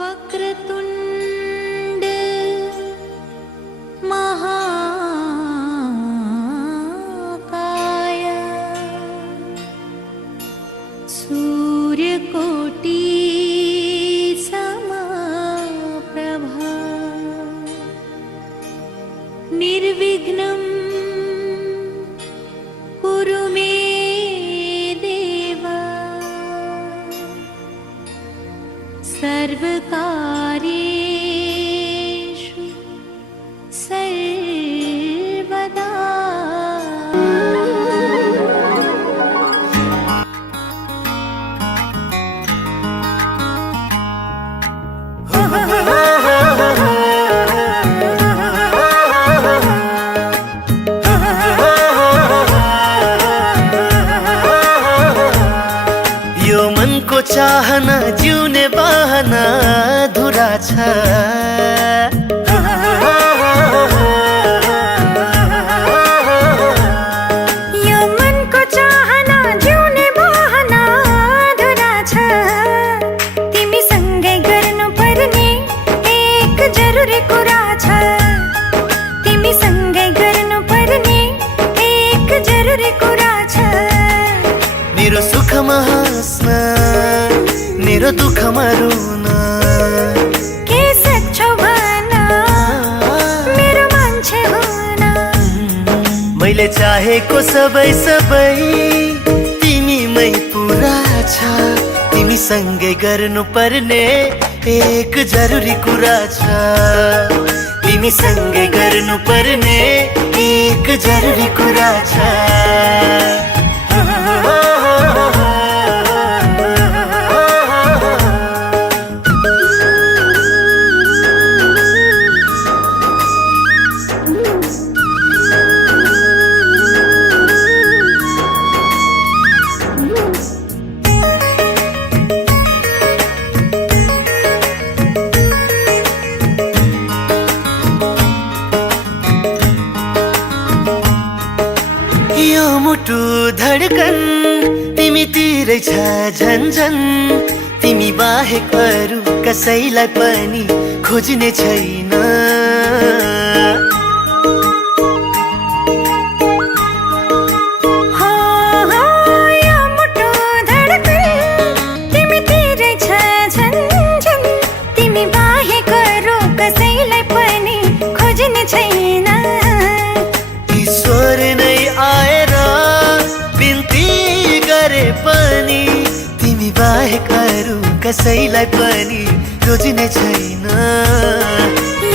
वक्रतुंड महाकाय सूर्यकोटि समप्रभा निर्विघ्नं कुरु मे देव सर्वकार्येषु सर्वदा। यो मन को चाहना जिउने बहना अधुरा छ। यो मनको चाहना जिउने बहना अधुरा छ। तिमीसँगै गर्नुपर्ने एक जरुरी कुरा छ। तिमीसँगै गर्नुपर्ने एक जरुरी कुरा छ। मेरो सुखमा हाँस्न मेरो दुःखमा रुन के सक्छौ भन मेरो मान्छे हुन। मैले चाहेको सबै सबै तिमीमै पुरा छ। तिमीसँगै गर्नुपर्ने एक जरुरी कुरा छ। तिमीसँगै गर्नुपर्ने एक जरुरी कुरा छ। यो मुटु धडकन तिमीतिरै छ झन्झन। तिमी बाहेक अरू कसैलाई पनि खोज्ने छैन। यो मुटु धडकन तिमीतिरै छ झन्झन। तिमी बाहेक अरू कसैलाई पनि खोज्ने छैन। ईश्वर नै आएर बिन्ती गरे पनि तिमी बाहेक अरू कसैलाई पनि खोज्ने छैन।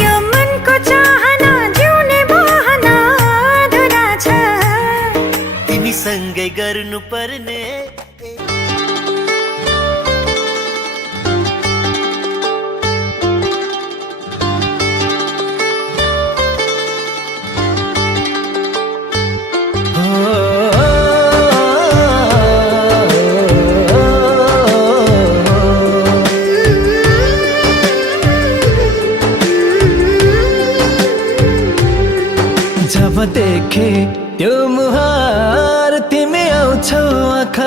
यो मनको चाहना जिउने बहना अधुरा छ। तिमीसँगै गर्नुपर्ने जब देखे त्यो मुहार तिमी आउँछौ आँखा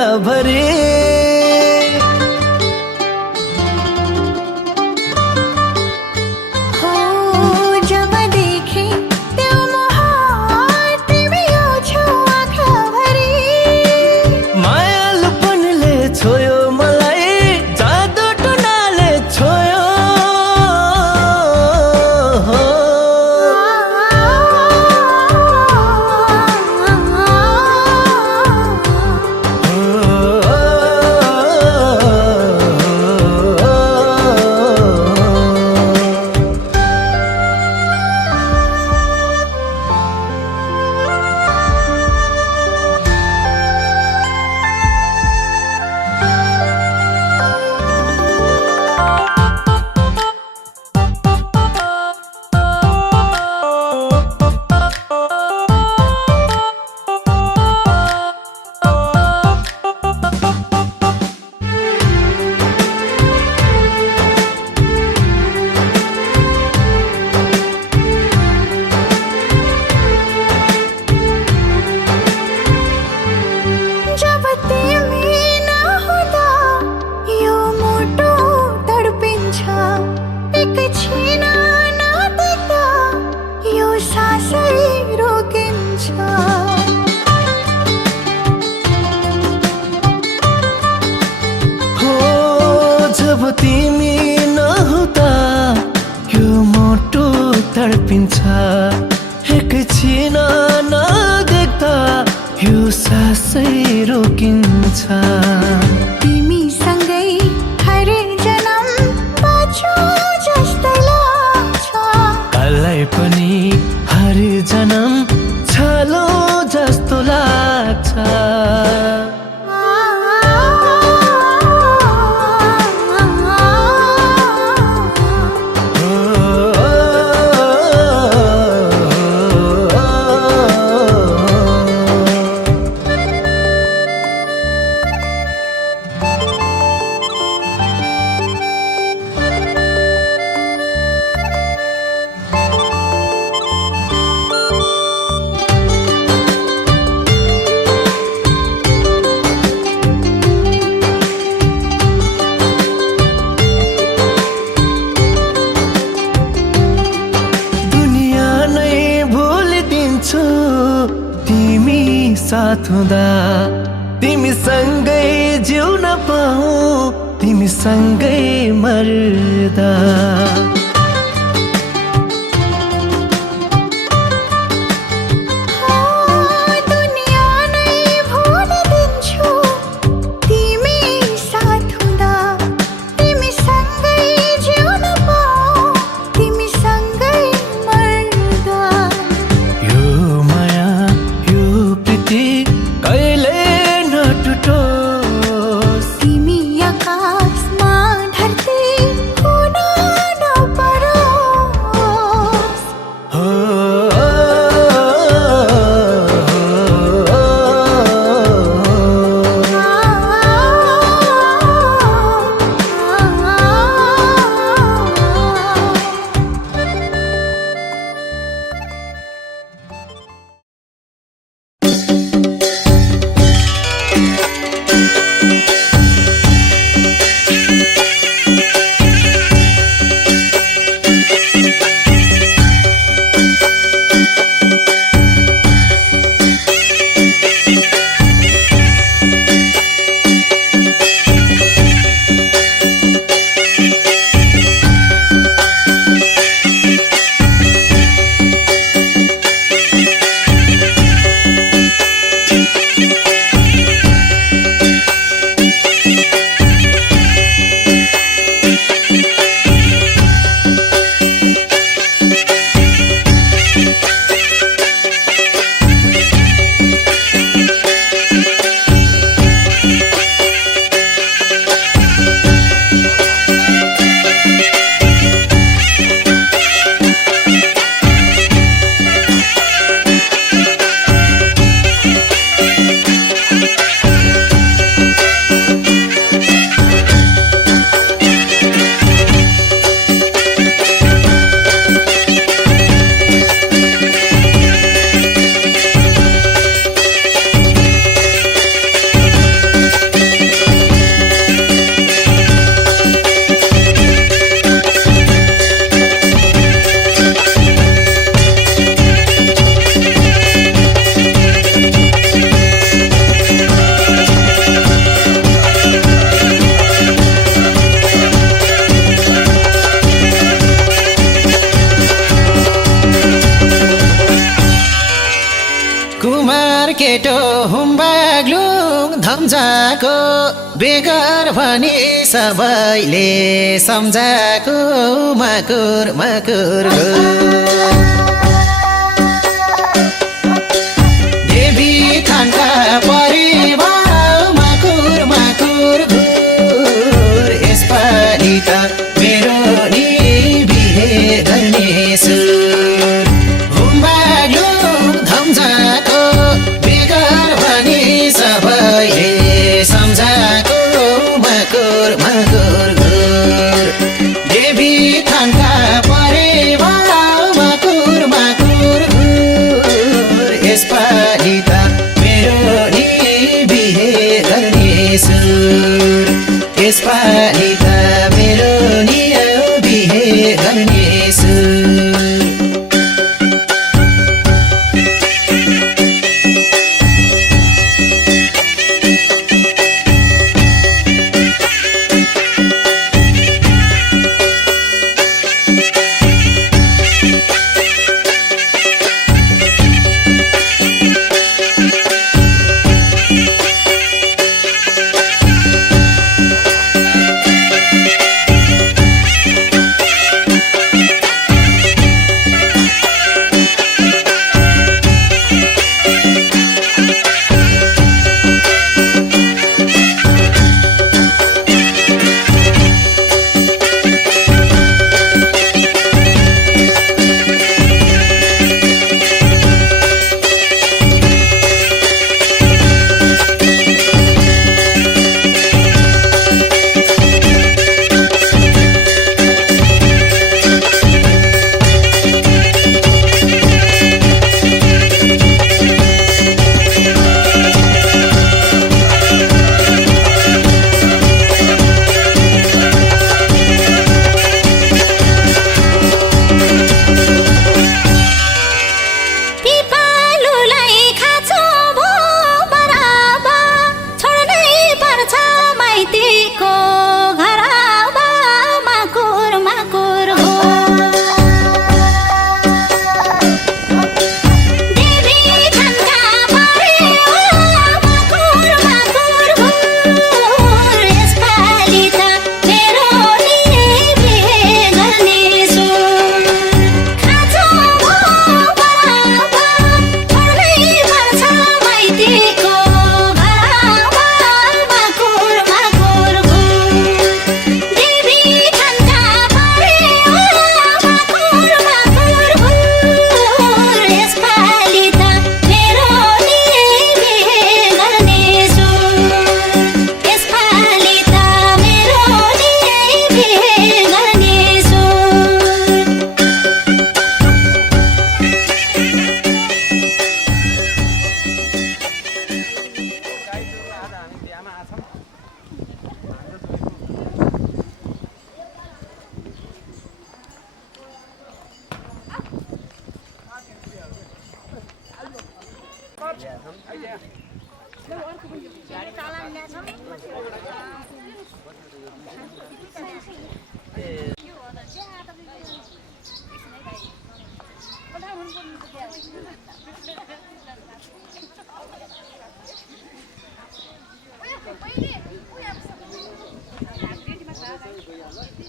तिमी नहुँदा यो मोटो तडपिन्छ एकछिन नदेख्दा यो सासै रोकिन्छ तिमीसँगै हर जन्म बाँचो जस्तै लाग्छ काललाई पनि हर जन्म छलो जस्तो लाग्छ तिमी साथ हुँदा तिमीसँगै जिउन पाऊ तिमीसँगै मर्दा केटो हुम्बाग्लुङ धम्जाको बेगर भनी सबैले सम्झाको मकुर मकुर देवी थानका परिवार मकुर मकुर घुर यसपालि त मेरो नि बिहे गर्ने सुर हुम्बाग्लुङ धम्जाको सबैले सम्झाको मकुर मकुर घुर देवी थानका परिवार मकुर मकुर घुर यसपालि त मेरो नि बिहे गर्ने सुर यसपालि त मेरो नि बिहे गर्ने सुर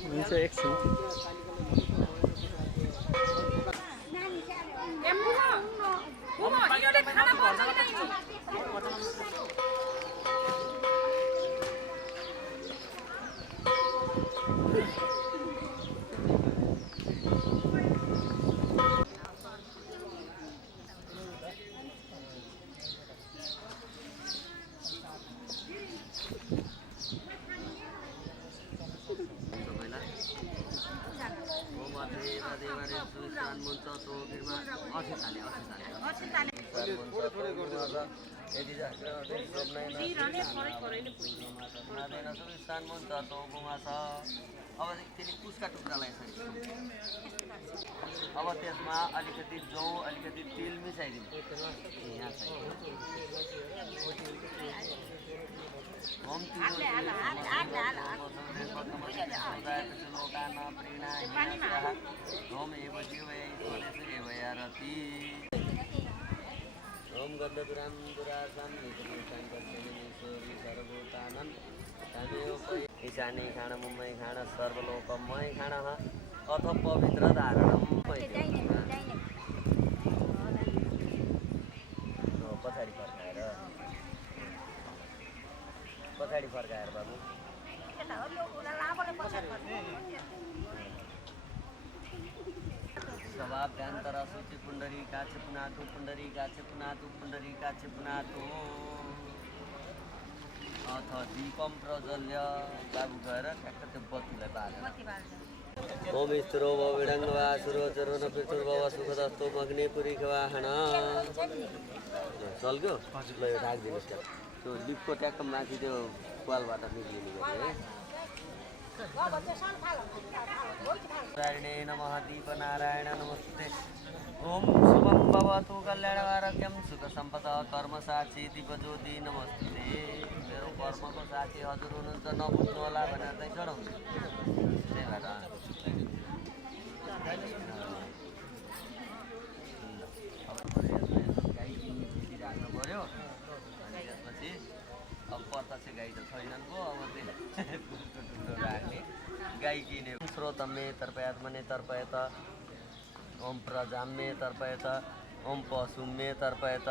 हुन्छ एकछिन अब त्यसले कुसका टुक्रालाई अब त्यसमा अलिकति जौ अलिकति तेल मिसाइदिनु यहाँ ओम गन्धपुराम दुरासाम सर्वभूतानन् ईशानी खाण मुम्बई खाण सर्वलोकमय खाण अथ पवित्र धारणम पछाडि फर्काएर बाबु स्वभाभ्यन्तर सूचि पुण्डरी काचे पुनातु पुण्डरी काचे पुनातु पुण्डरी काचे पुनातु अथ दीपम प्रज्वल्य बाबु गएर ठ्याक्क त्यो बत्तीलाई बालेर ओम स्थिरो विडङ्ग वा सुरो चरो न पृथुर्व वा सुखदस्तो मग्ने पुरीखवाहन चल्क्यो ल यो राखिदिनुहोस् क्या त्यो लिपको ट्याक्क माथि त्यो पालबाट निक्लिनु गयो है नमः दीप नारायण नमस्ते ओम शुभम भवतु कल्याणवारक्यम सुख सम्पदा कर्म साक्षी दीप ज्योति नमस्ते मेरो कर्मको साथी हजुर हुनुहुन्छ नबुझ्नु होला भनेर चाहिँ चढाउँछु त्यही भएर गाई किन्ने राख्नु पऱ्यो अनि त्यसपछि अब प्रत्यक्ष गाई त छैनन् पो अब त्यो ठुलो राख्ने गाई किने श्रोतमे तर्पयात्मने तर्पयत ओम प्रजाम्ये तर्पयत ओम पशुम्ये तर्पयत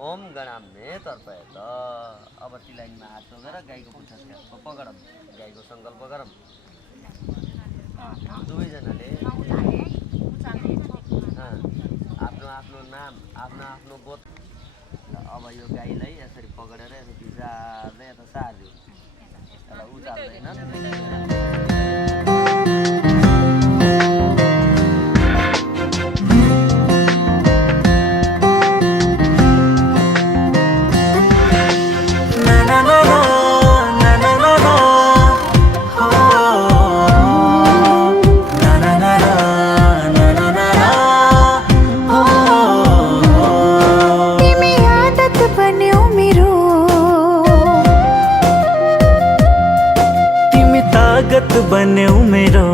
ओम गणाम्ये तर्पयत अब ती लाइनमा हात जोडेर गाईको पुच्छर पकडम गाईको सङ्कल्प गरौँ दुवैजनाले आफ्नो आफ्नो नाम आफ्नो आफ्नो गोत अब यो गाईलाई यसरी पकडेर यसरी भिजार्दै यता सारिदियो तर उचाल्दैन बन्यौ मेरो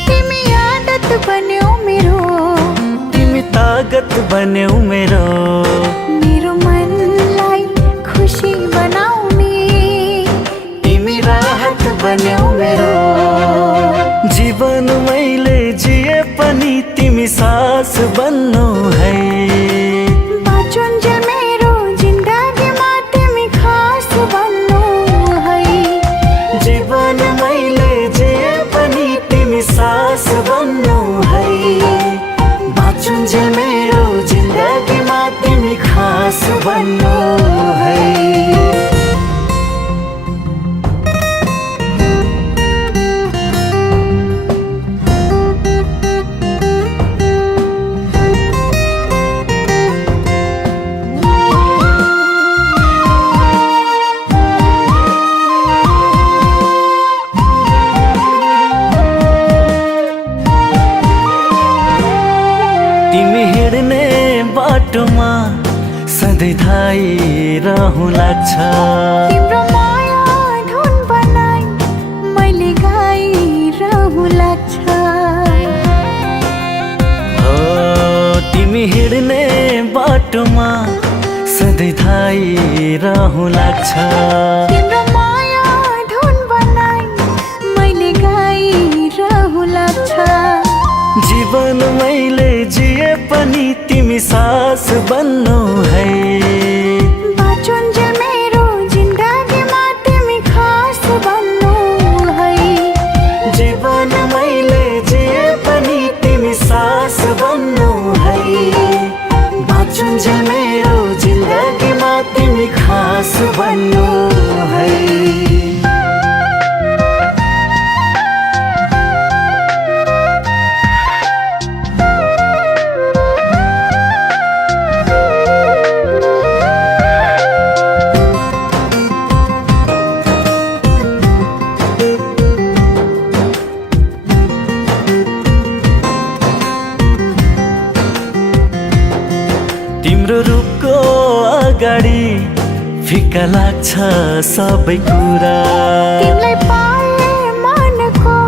तिमी आदत बन्यौ मेरो तिमी तागत बन्यौ मेरो मनलाई खुसी बनाउने तिमी राहत बन्यौ मेरो जीवन मैले जिए पनि तिमी सास बन्नु है मेरो जिन्दगीमा तिमी खास बन्नु है बाटोमा सधैँ धाइरहँ लाग्छ। तिम्रो माया धुन बनाई मैले गाइरहँ लाग्छ। हो तिमी हिँड्ने बाटोमा सधैँ धाइरहँ लाग्छ। तिम्रो माया धुन बनाई मैले गाइरहँ लाग्छ। जीवन मैले जिए पनि तिमी सास बन्नु है। बाँचुन्जेल मेरो जिन्दगीमा तिमी खास बन्नु है। जीवन मैले जिए पनि तिमी सास बन्नु है। बाँचुन्जेल मेरो जिन्दगीमा तिमी खास बन्नु है। तिम्रो रूपको अगाडि फिका लाग्छ सबै कुरा। तिमीलाई पाए मनको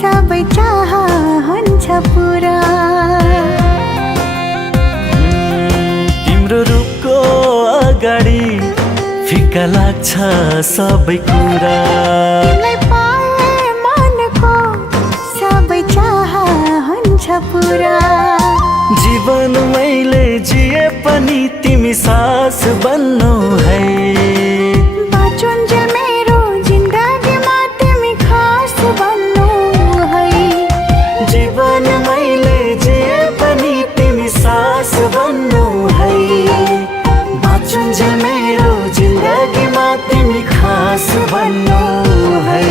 सबै चाह हुन्छ पुरा। तिम्रो रूपको अगाडि फिका लाग्छ सबै कुरा। तिमीलाई पाए मनको सबै चाह हुन्छ पुरा। जीवन मैले जिए पनि तिमी सास बन्नु है। बाँचुन्जेल मेरो जिन्दगीमा तिमी खास बन्नु है। जीवन मैले जिए पनि तिमी सास बन्नु है। बाँचुन्जेल मेरो जिन्दगीमा तिमी खास बन्नु है।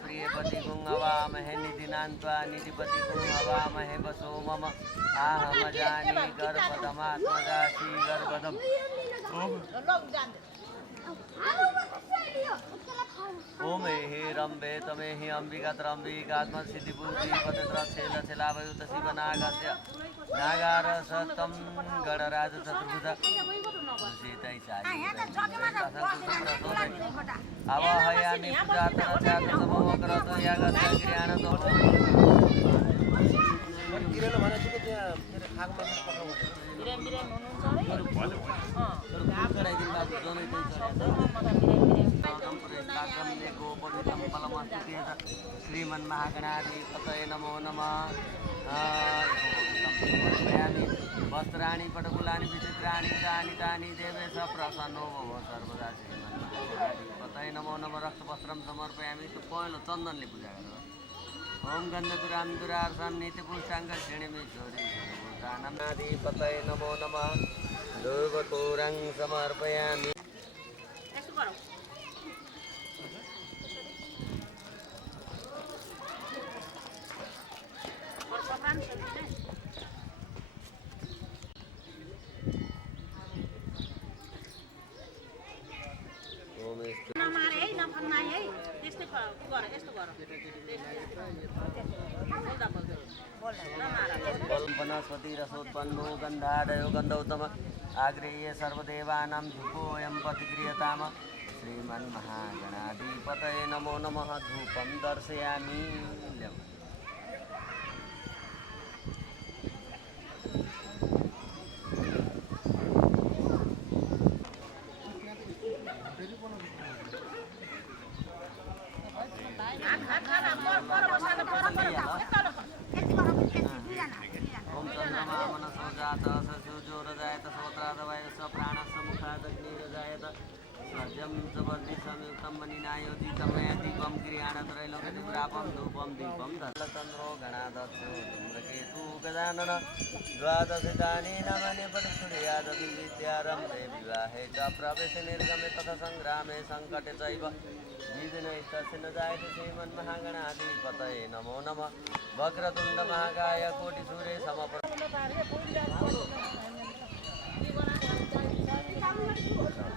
प्रियपतिगुं निधिपतिगुं हवामहे वसो मम आहम जानी गर्भदमात्मजा श्रीगर्भदम्। ओम हे रम्भे तमे हि अंबिका त्रम्बिकात्म सिद्धिपूर्ति पतित्रक्षेलक्षेलावयुत शिवनागस्य नागार सतम गणराज चतुर्भुज सीतै साई आवाहयामि पूजार्थं चातुर्समो करतो यागस्य क्रियाणतो। श्रीमन्महागणाधिपतये नमो नमः। वस्त्राणि पटकुलानि विचित्राणि तानि तानि देवेश प्रसन्नो भव सर्वदा। श्रीमन्महागणाधिपतये नमो नमः। रक्तवस्त्रं समर्पयामि। तो पहिलो चन्दनले पूजा गरेर ओम गन्धदुरां दुरार्षं नित्यपुष्टाङ्ग श्रेणीमेश्वरी सर्वभूतानाधिपतये नमो नमः। धूपकूरं समर्पयामि। वनस्पति रसोत्पन्नो गन्धादयो गन्धोत्तम आग्रेय सर्वदेवानां धूपोऽयं प्रतिक्रियताम। श्रीमन्महागणाधिपतये नमो नमः। धूपं दर्शयामि। ओम चन्द्रमा मनसो जातः ससूर्यो रजायत सोत्रादवायस प्राणस्य मुखादग्निरजायत सजम जबर्दि संयुक्तं मणिनायोजितं दीपं गृहाणत्रैलोक्य दुरापं धूपं दीपं धलचन्द्रो गणादत्सु धूम्रकेतु गजानन द्वादशतानि नामानि परिसूर्यादपि विद्यारम्भे विवाहे च प्रवेशे निर्गमे तथा सङ्ग्रामे सङ्कटे चैव विघ्नैस्तस्य न जायते श्रीमन्महागणाधिपतये नमो नमः वक्रतुण्ड महाकाय कोटिसूर्ये समप्रभ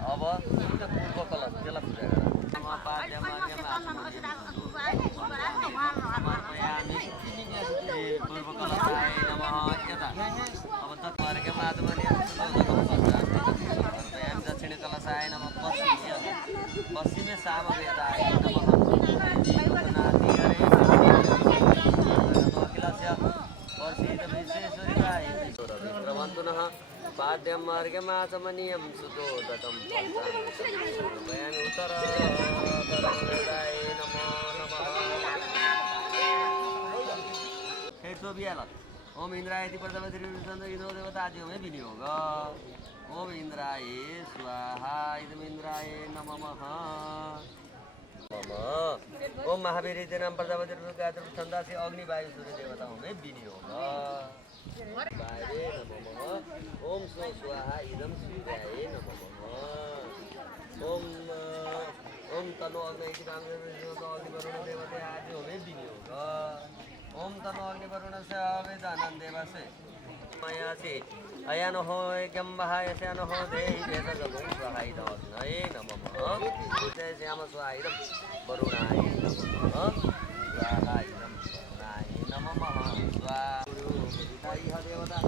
अब पूर्व कलश त्यसलाई पूजा समर्पयामि पूर्व कलशाय नमः यता अब तत्वर्गमा आत्मनि समर्पयामि दक्षिण कलशाय नमः पश्चिमे सामवेदाय नमः अखिलस्य प्रसीद विश्वेश्वराय प्रबन्धुनः पाद्यं मार्गमाचमनीयं सुतोदकं समर्पयामि उत्तराय नमो नमः ओम इंद्राय प्रजापति इदो देवताज्यो में विनियोग ओम इंद्राय स्वाहा इदम इंद्राय नमः ओम महावीर नाम प्रजापति छंदासी अग्नि वायु सूर्य देवताओं में विनियोग ओम स्व स्वाहा इदम सूर्याय नमः ओम ओम तनो अग्नि वरुण देवते आदि में विनियोग ओम तनो अग्नि वरुण से वेदानंद देवसे मयासी अयन हो एकम बहायसे अन हो देहि वेदगम स्वाहाय नमः जय श्याम स्वाहाय वरुणाय नमः स्वाहाय वरुणाय नमः स्वाहा देवता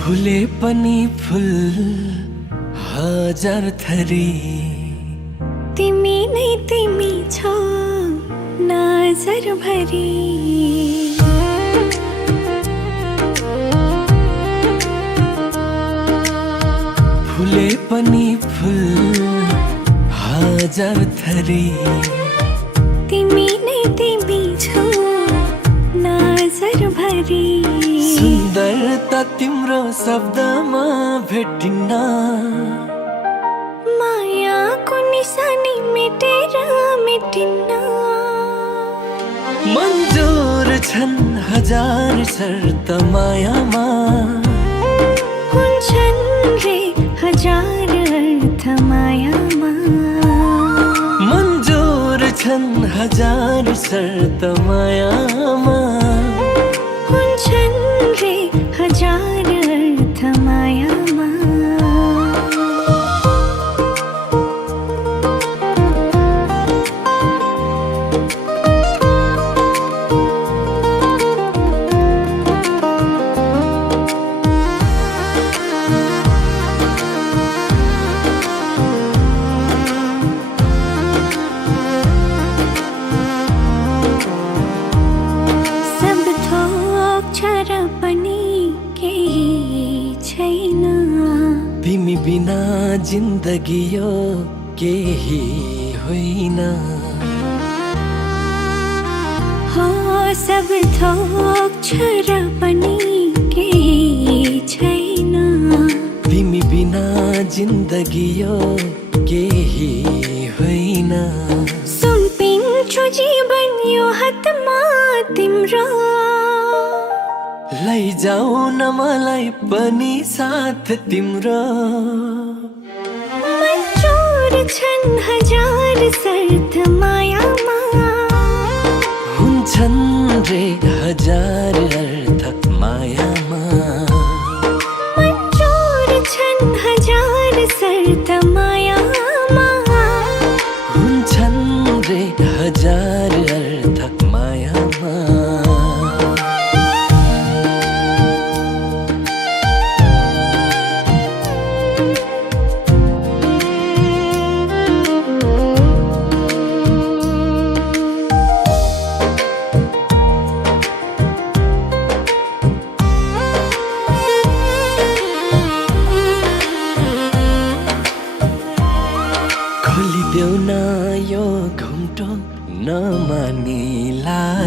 फुले पनि फुल हजार थरी तिमी नै तिमी छौ नजर भरी फुले पनि फुल हजार थरी तिमी नै तिमी छौ नजर भरी सुन्दरता तिम्रो शब्दमा भेटिन्न मायाको निशानी मेटेर मेटिन्न मन्जूर छन् हजार शर्त मायामा हुन्छन् रे हजार अर्थ मायामा मन्जूर छन् हजार शर्त मायामा हुन्छन् रे हजार अर्थ मायामा तिमी बिना जिन्दगी यो केही होइन हो सब थोक छ र पनि केही छैन तिमी बिना जिन्दगी यो केही होइन सुम्पिन्छु जीवन यो हातमा तिम्रो लैजाऊ न मलाई पनि साथ तिम्रो मन्जूर छन् हजार शर्त मायामा हुन्छन् रे हजार अर्थ मायामा मन्जूर छन् हजार शर्त मायामा हुन्छन् रे हजार अर्थ मायामा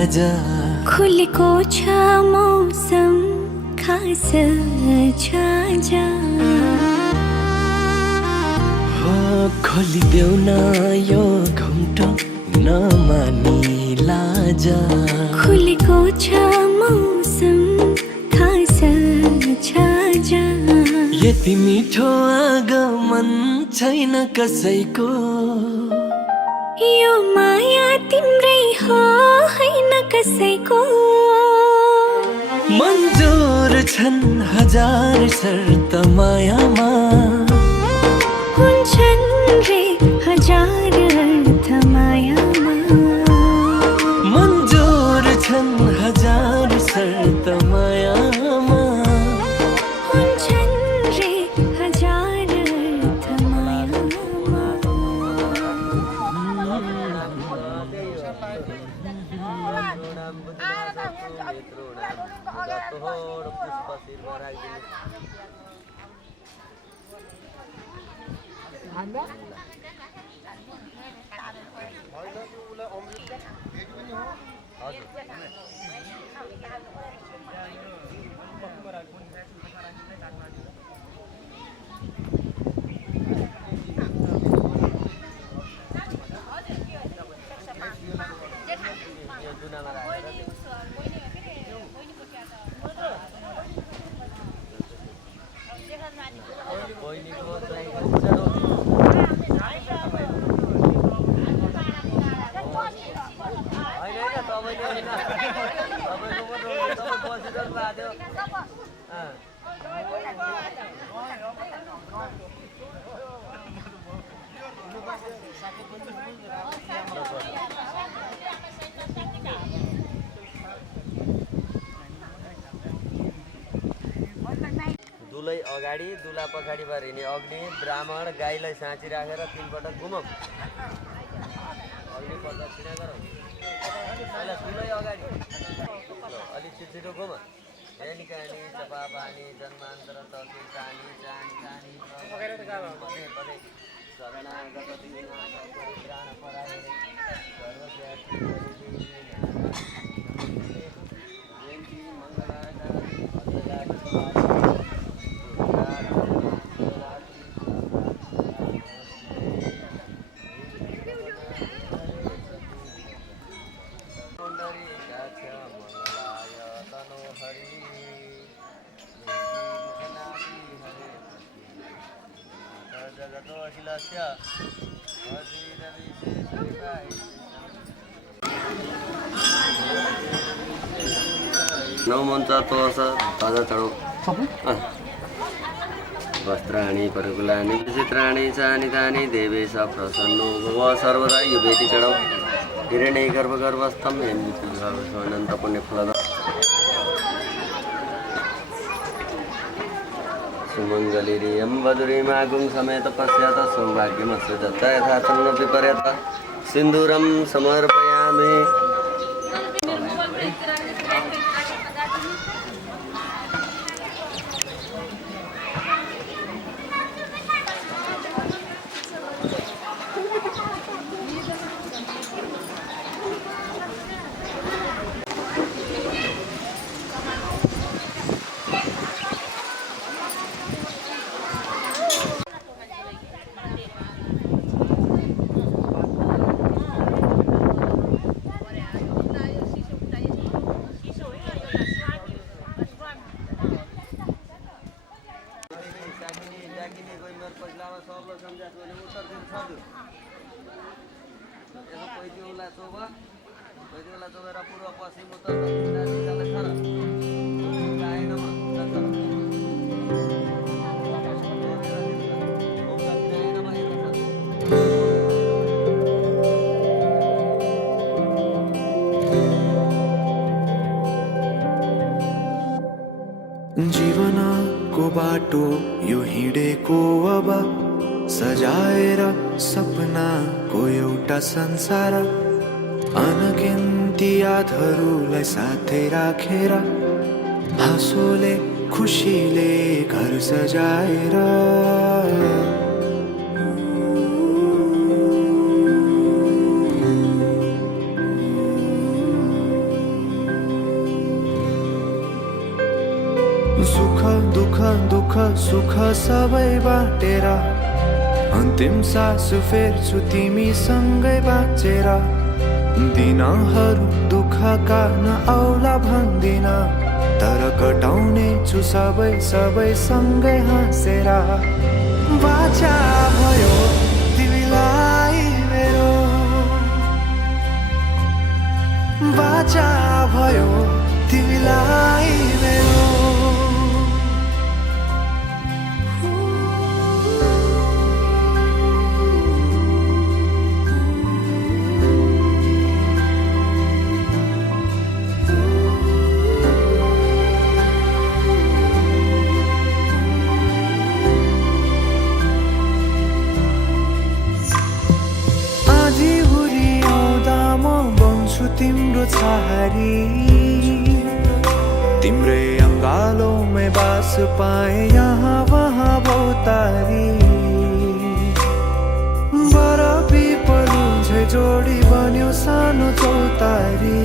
लाजा खुलेको छ मौसम खास छ जा खोलिदेऊ न यो घुम्टो नमानी लाजा खुलेको छ मौसम खास छ जा यति मिठो आगमन छैन कसैको यो माया तिम्रै हो हैन कसैको मन्जुर छन् हजार शर्त मायामा हुन्छन् रे हजार अर्थ मायामा मन्जुर छन् हजार शर्त मायामा हुन्छन् रे हजार अर्थ मायामा दुलै अगाडि दुला पछाडि हिँड्ने अग्नि ब्राह्मण गाईलाई साँची राखेर 3 पटक घुमौँ अग्नि प्रदक्षिणा गरौँ पहिला दुलै अगाडि अलिक छिटो घुम हेनी कानी चपा पानी जन्मान्तर तकी चानी चानी चानी पदे पदे शरणागत दीनानाथ परित्राण परायणे सर्वस्यार्थी जयन्ती मङ्गलाकारि नौ मन्त्र तोस ताजा चढो वस्त्राणि परकुलानि चित्राणि चानि तानि देवेश प्रसन्नो भव सर्वदा यो बेटी चढौ हिरण्य गर्भगर्भस्थं हेमन्त पुण्यफलद सुमङ्गलिरियं वधुरीमागुं समेत पश्चात सौभाग्यमस्य दत्ता यथा तन्नपि पर्यत सिन्दूरं समर्पयामि जीवनको बाटो यो हिँडेको अब सजाएर सपनाको एउटा संसार अनगिन्ती यादहरूलाई साथै राखेर हाँसोले खुसीले घर सजाएर सुख दुःख दुःख सुख सबै बाटेर अन्तिम सास फेर्छु तिमीसँगै बाँचेर दिनहरू दुःखका नआउला भन्दिन तर कटाउने छु सबै सबै सँगै हाँसेर बाचा भयो तिमीलाई मेरो बाचा भयो तिमीलाई मेरो तिम्रो छहारी तिम्रै अङ्गालोमै बास पाए यहाँ वहाँ बहुतारी बरफी पलु झै जोडी बन्यो सानो चौतारी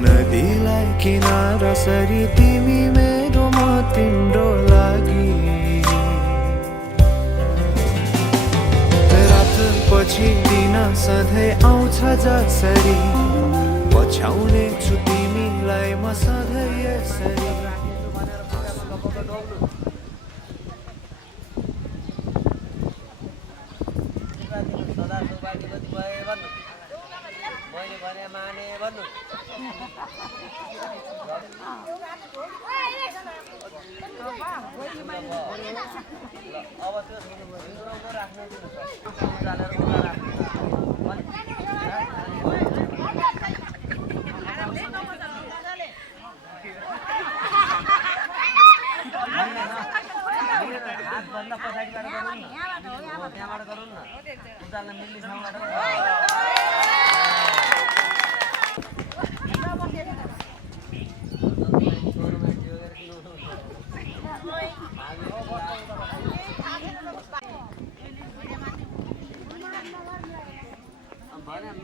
नदीलाई किनारा सरी तिमी मेरो म तिम्रो लागि पछि दिन सधैँ आउँछ जसरी पछ्याउने छु तिमीलाई म सधैँ यसरी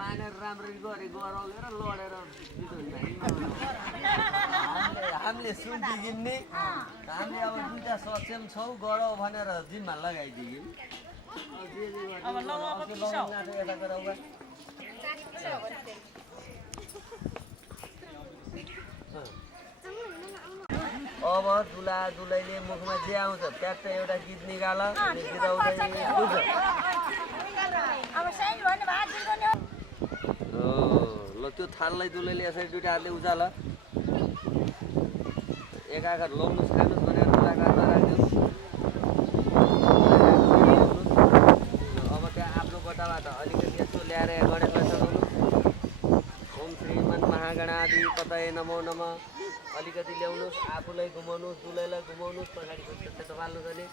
मानेर राम्ररी गराउलेर लडेर हामीले सुन्ती किन्ने हामीले अब दुईटा सक्षम छौँ गरौँ भनेर जिम्मा लगाइदियौँ अब दुला दुलैले मुखमा जे आउँछ प्याट्ट एउटा गीत निकाल ल त्यो थाललाई दुलैले यसरी दुईटा हातले उचाल एक आकार लाउनुहोस् खानुहोस् भनेर दुलाकार नराखिदिनु अब त्यहाँ आफ्नो बट्टाबाट अलिकति यस्तो ल्याएर गणेशलाई चलाउनु ओम श्रीमन् महागणाधि पतये नमो नमः अलिकति ल्याउनुहोस् आफूलाई घुमाउनुहोस् दुलैलाई घुमाउनुहोस् पछाडि त्यस्तो पाल्नु भने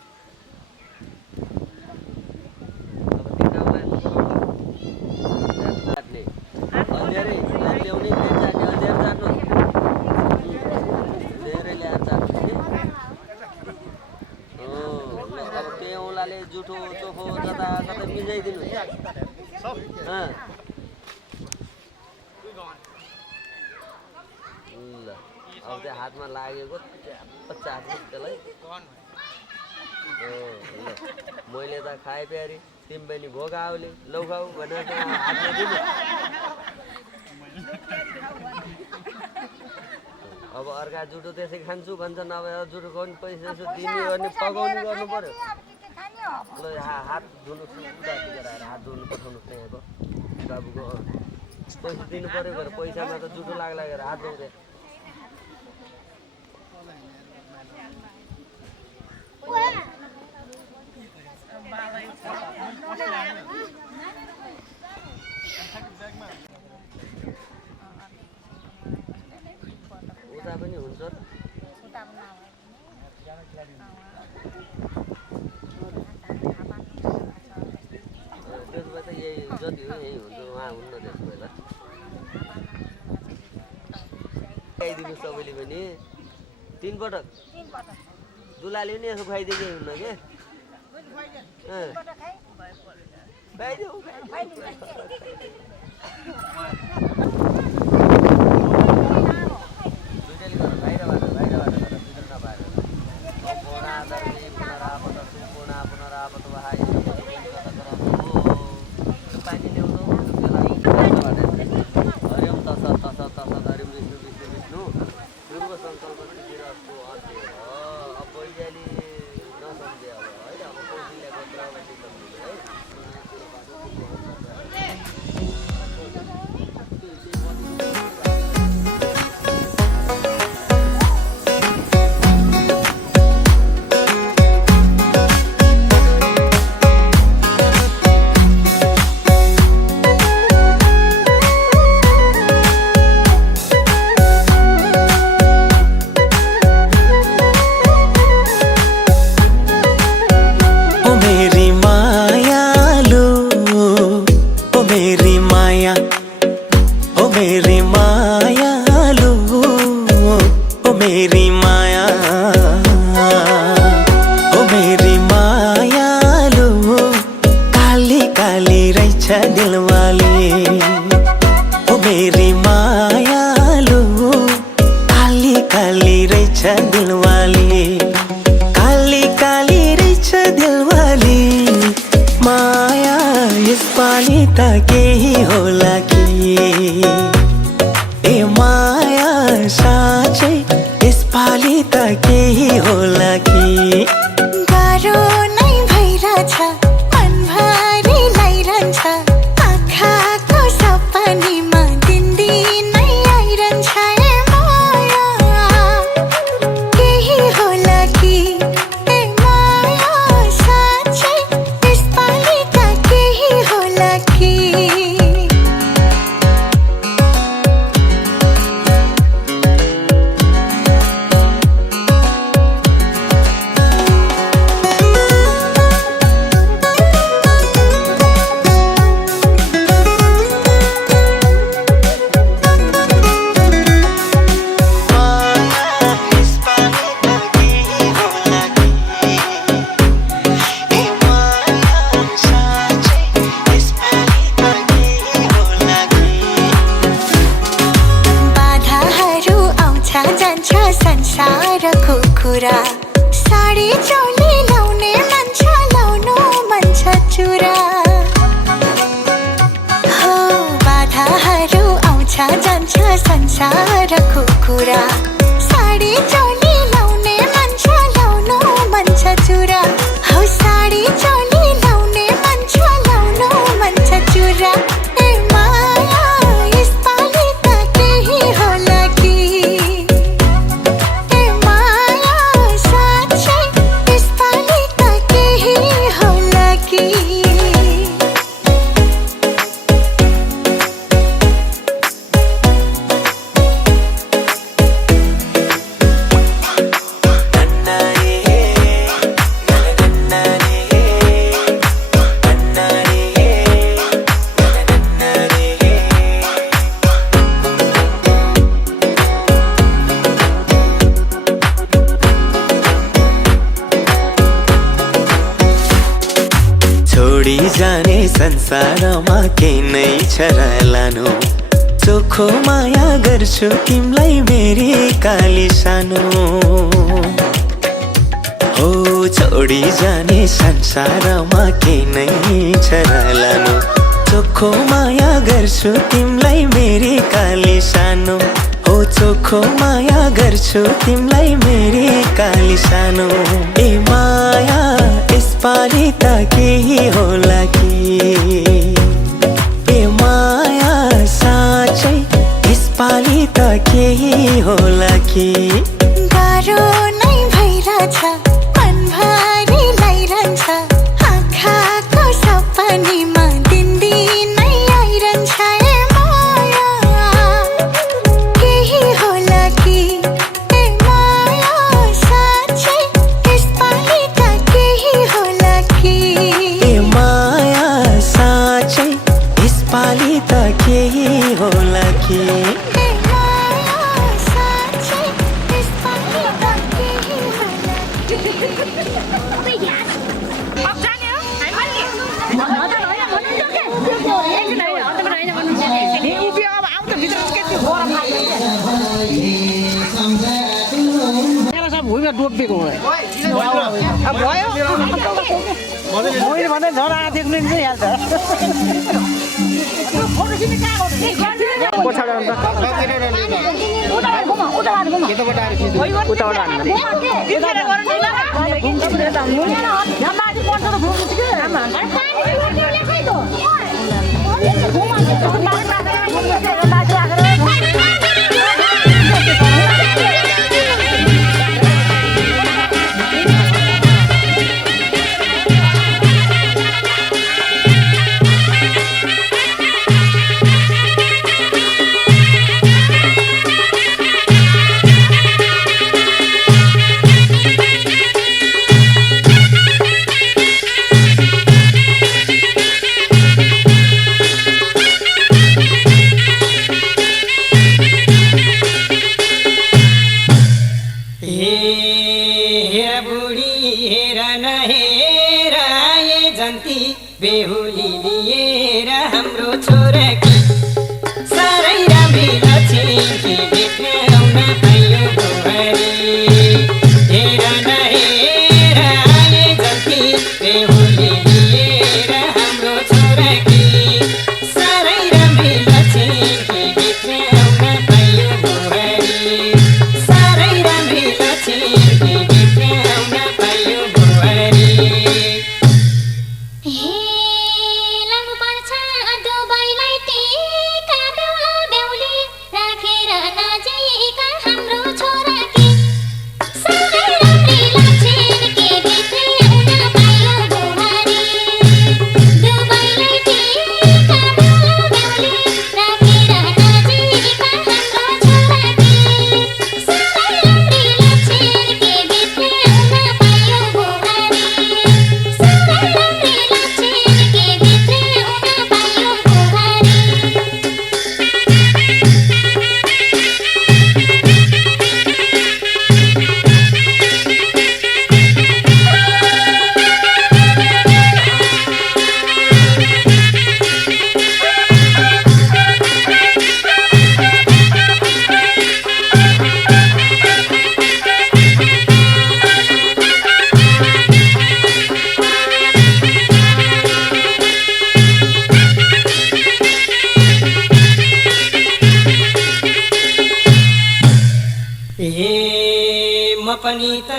जुठो चोखो जता कतै मिलाइदिनु ल अब त्यो हातमा लागेको चाख्नु त्यसलाई ल मैले त खाएँ प्यारी तिमी पनि भोग आउले लौ खाऊ भनेर हातमा दिनु अब अर्का जुठो त्यसै खान्छु भन्छन् अब जुठो खुवाउने पैसा दिने गर्ने पकाउने गर्नु पर्यो ल हात धुनु हात धुनु पठाउनु त्यहाँको बाबुको पैसा दिनु पर्यो भने पैसामा त जुठो लाग्ला हात धुँदै उता पनि हुन्छ त्यसमा त यही जति हो यही हुन्छ उहाँ हुन्न त्यसको बेला खाइदिनु सबैले पनि 3 पटक दुलाले पनि यसो खुवाइदिएकै हुन्न के खाइदेऊ दुईटाले गर बाहिरबाट मेरी मायालु ओ मेरी माया ओ मेरी मायालु काली काली रहेछ दिलवाली ओ मेरी मायालु काली काली रहेछ दिलवाली काली काली रहेछ दिलवाली माया यसपालि त केही होला कि ए माया साँच्चै यसपालि त केही होला कि गाह्रो नै भइरहेछ मनभरि लागिरहन्छ आँखाको सपनीमा दिनदिनै आइरहन्छ ए माया केही होला कि ए माया साँच्चै यसपालि त केही होला कि बाधाहरू आउँछ जान्छ संसारको कुरा साडी चोली लाउने मान्छ लाउनु मन छ चुरा हो बाधाहरू आउँछ जान्छ संसारको कुरा साडी चोली लाउने मान्छ लाउनु मन छ चुरा हो साडी चोली लाउने मान्छ लाउनु मन छ चुरा ए माया यसपालि त केही होला कि ए माया साँच्चै यसपालि त केही होला कि छोडी जाने संसारमा केही नै छ र लानु चोखो माया गर्छु तिमीलाई मेरी काली सानो हो छोडी जाने संसारमा केही नै छ र लानु चोखो माया गर्छु तिमीलाई मेरी काली सानो हो चोखो माया गर्छु तिमीलाई मेरी काली सानो ए माया यसपालि त केही होला कि ए माया साँच्चै यसपालि त केही होला कि गाह्रो नै भइरहेछ मनभरि लागिरहन्छ आँखाको सपनीमा दिनदिनै आइरहन्छ ए माया केही होला कि ए माया साँच्चै यसपालि त केही होला कि ए माया साँच्चै यसपालि त केही होला कि ए माया साँच्चै यसपालि त केही होला अब जाने हो हामी भुइँमा डोबिएको अब भयो मैले भन्दा झरा देख्नु नि हाल्छ पनि त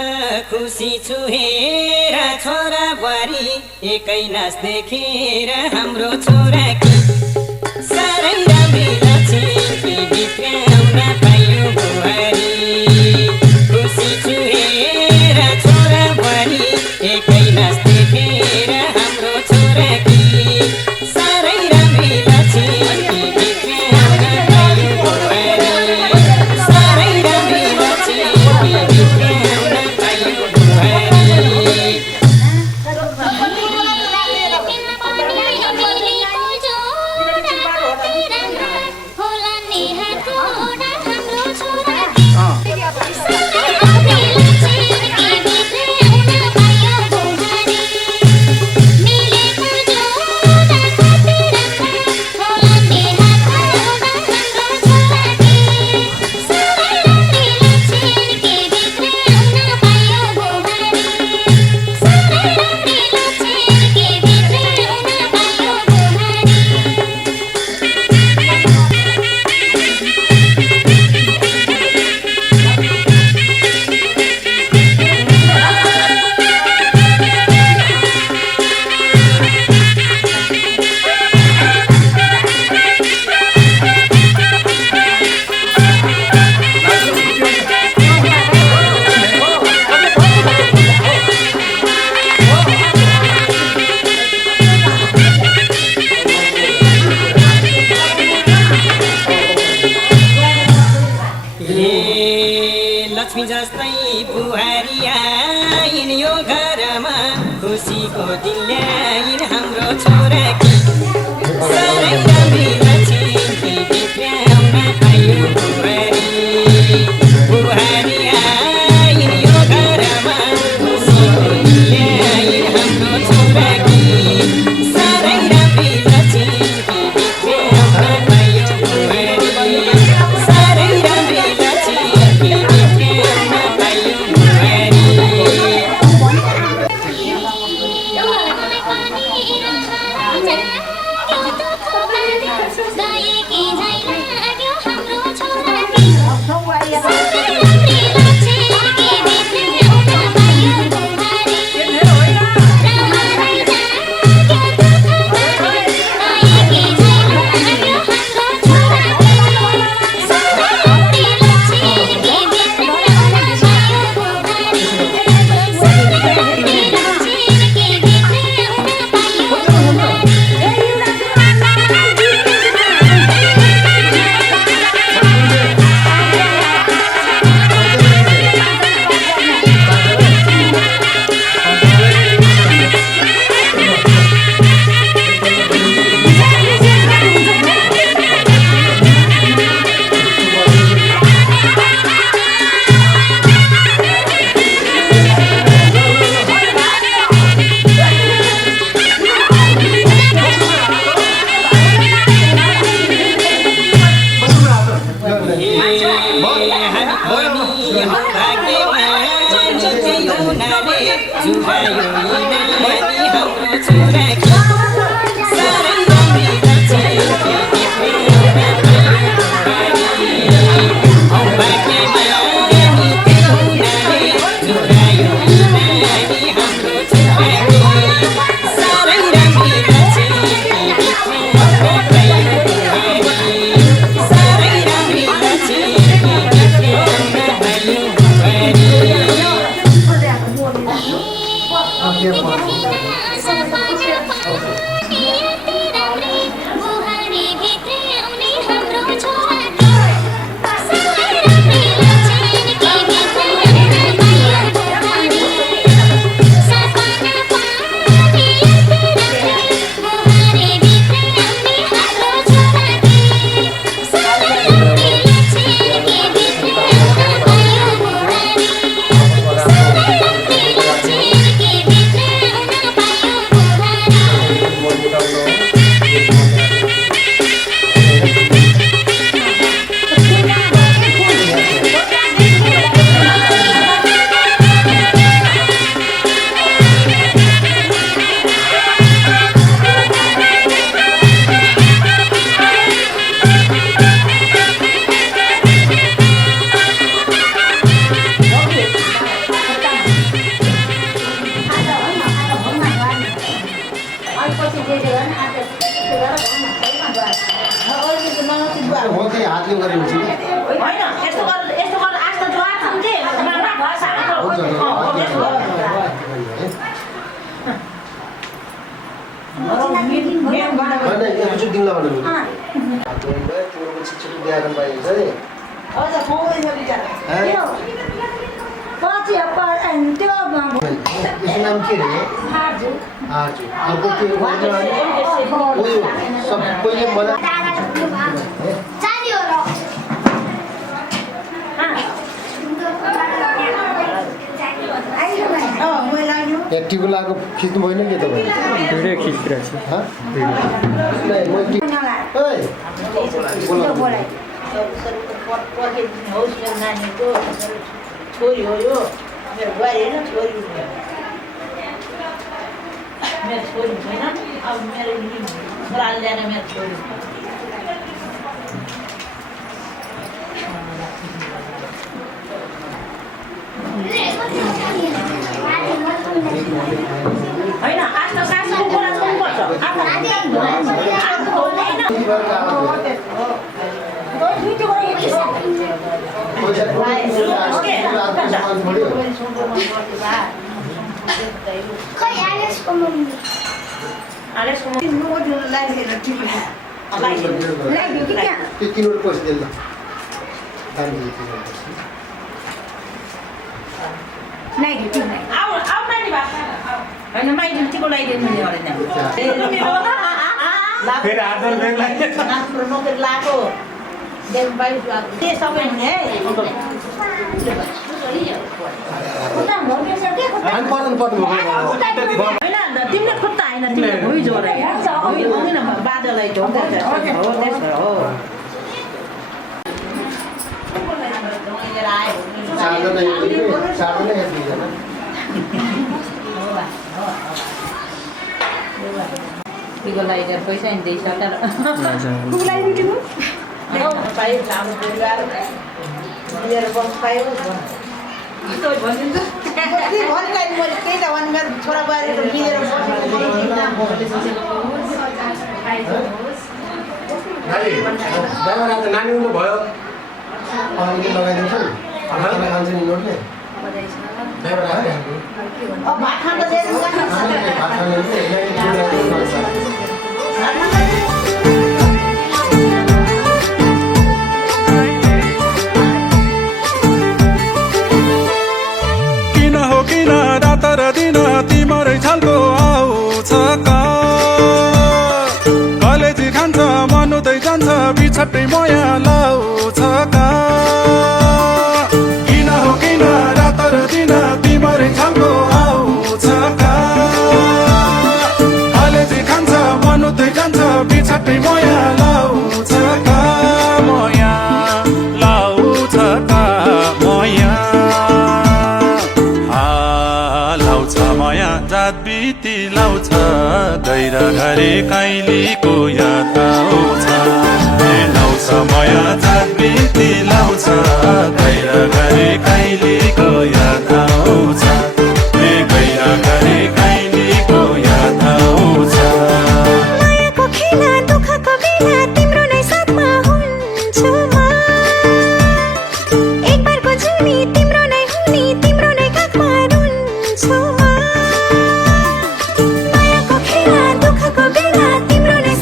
खुसी छु हेर छोरा बुहारी एकै नाच देखेर हाम्रो छोरा कि साह्रै राम्री लक्ष्मी भित्राउन पायो बुहारी खुसी छु हेर छोरा बुहारी एकै नाच देखेर हाम्रो छोरा कि साह्रै राम्री लक्ष्मी भित्राउन पायो बुहारी साह्रै राम्री लक्ष्मी भित्राउन पायो बुहारी लक्ष्मी जस्तै बुहारी आइन् यो घरमा खुसीको दिन ल्याइन् हाम्रो छोरा कि साह्रै राम्री लक्ष्मी भित्राउन पायो बुहारी बुहारी आइन् यो घरमा खुसीको दिन ल्याइन् हाम्रो छोरा कि साह्रै राम्री लक्ष्मी भित्राउन पायो बुहारी साह्रै राम्री लक्ष्मी भित्राउन पायो बुहारी होइन यस्तो गरेर आज त जवाब छ नि मामा भएछ नाम के रे सबैले एक्टिभ लागेको खिच्नु भएन के तपाईँ छोरी हो यो मेरो बुहारी होइन छोरी मेरो छोरी छैन अब मेरो छोराले ल्याएर मेरो छोरी होइन आज त सासूको कुरा सुन्नुपर्छ होइन माइडिन्टीको लगाइदिनु नोकेर लाएको सबै हुने है होइन तिमीले खुट्टा होइन तिमीले भुइँ जोरे बाजालाई झोक्छ हो त्यसो हो लगाइदिएर पैसा नि दिइसकेर लामो परिवार लिएर बस्नु पायो छोरा बुहारीहरू मिलेर नानी उठ्नु भयो लगाइदिन्छ नि नोटले भात खाँदा किन रात र दिन तिमरै छलको आउँछ कलेजी खान्छ मन उतै जान्छ बिछट्टै माया लाउँछ किन हो किन रात र दिन तिमरै छलको आउँछ कलेजी खान्छ मन उतै जान्छ बिछट्टै माया लाउँछ माया लाउँछ माया जात बिती लाउँछ गैरा घरे काइलीको याद आउँछ लाउँछ माया जात बिती लाउँछ गैरा घरे काइलीको याद आउँछ गैरा घरे काइलीको याद आउँछ मायाको खेला दुःखको बेला तिम्रो नै साथमा हुन्छु म एक बारको जुनी तिम्रो नै हुने तिम्रो नै काखमा रुन्छु म मायाको खेला दुःखको बेला तिम्रो नै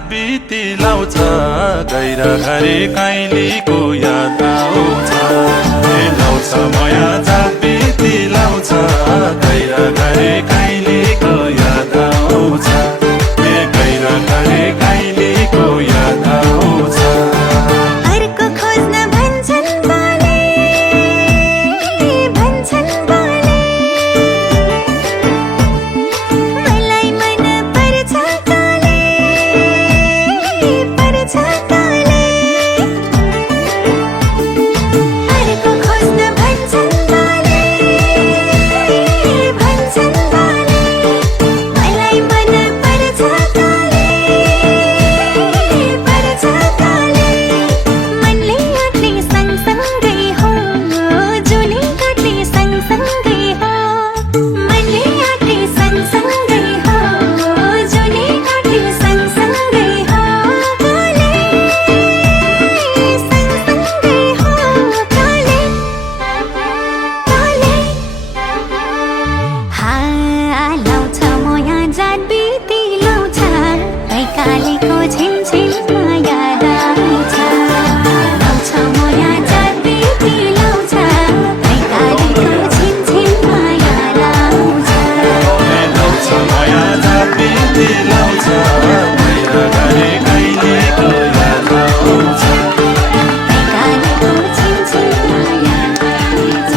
जात बिती लाउँछ गैरा घरे काइलीको याद आउँछ लाउँछ माया जात बिती लाउँछ गैरा घरे काइलीको याद आउँछ गैरा घरे काइलीको याद आउँछ अर्को खोज्न भन्छन् बाले मलाई मन पर्छ काले अर्को खोज्न भन्छन् बाले मलाई मन पर्छ काले मनले आँट्ने सँगसँगै हो जुनी काट्ने सँगसँगै हो मनले आँट्ने सँगसँगै हो जुनी काट्ने सँगसँगै हो काले सँगसँगै हो काले लाउँछ मोया जात बिती लाउँछ कालेको छिनछिन माया लाउँछ लाउँछ मोया जात बिती लाउँछ कालेको छिनछिन माया लाउँछ लाउँछ माया जात बिती लाउँछ गैरा घरे काइलीको याद आउँछ कालेको छिनछिन माया लाउँछ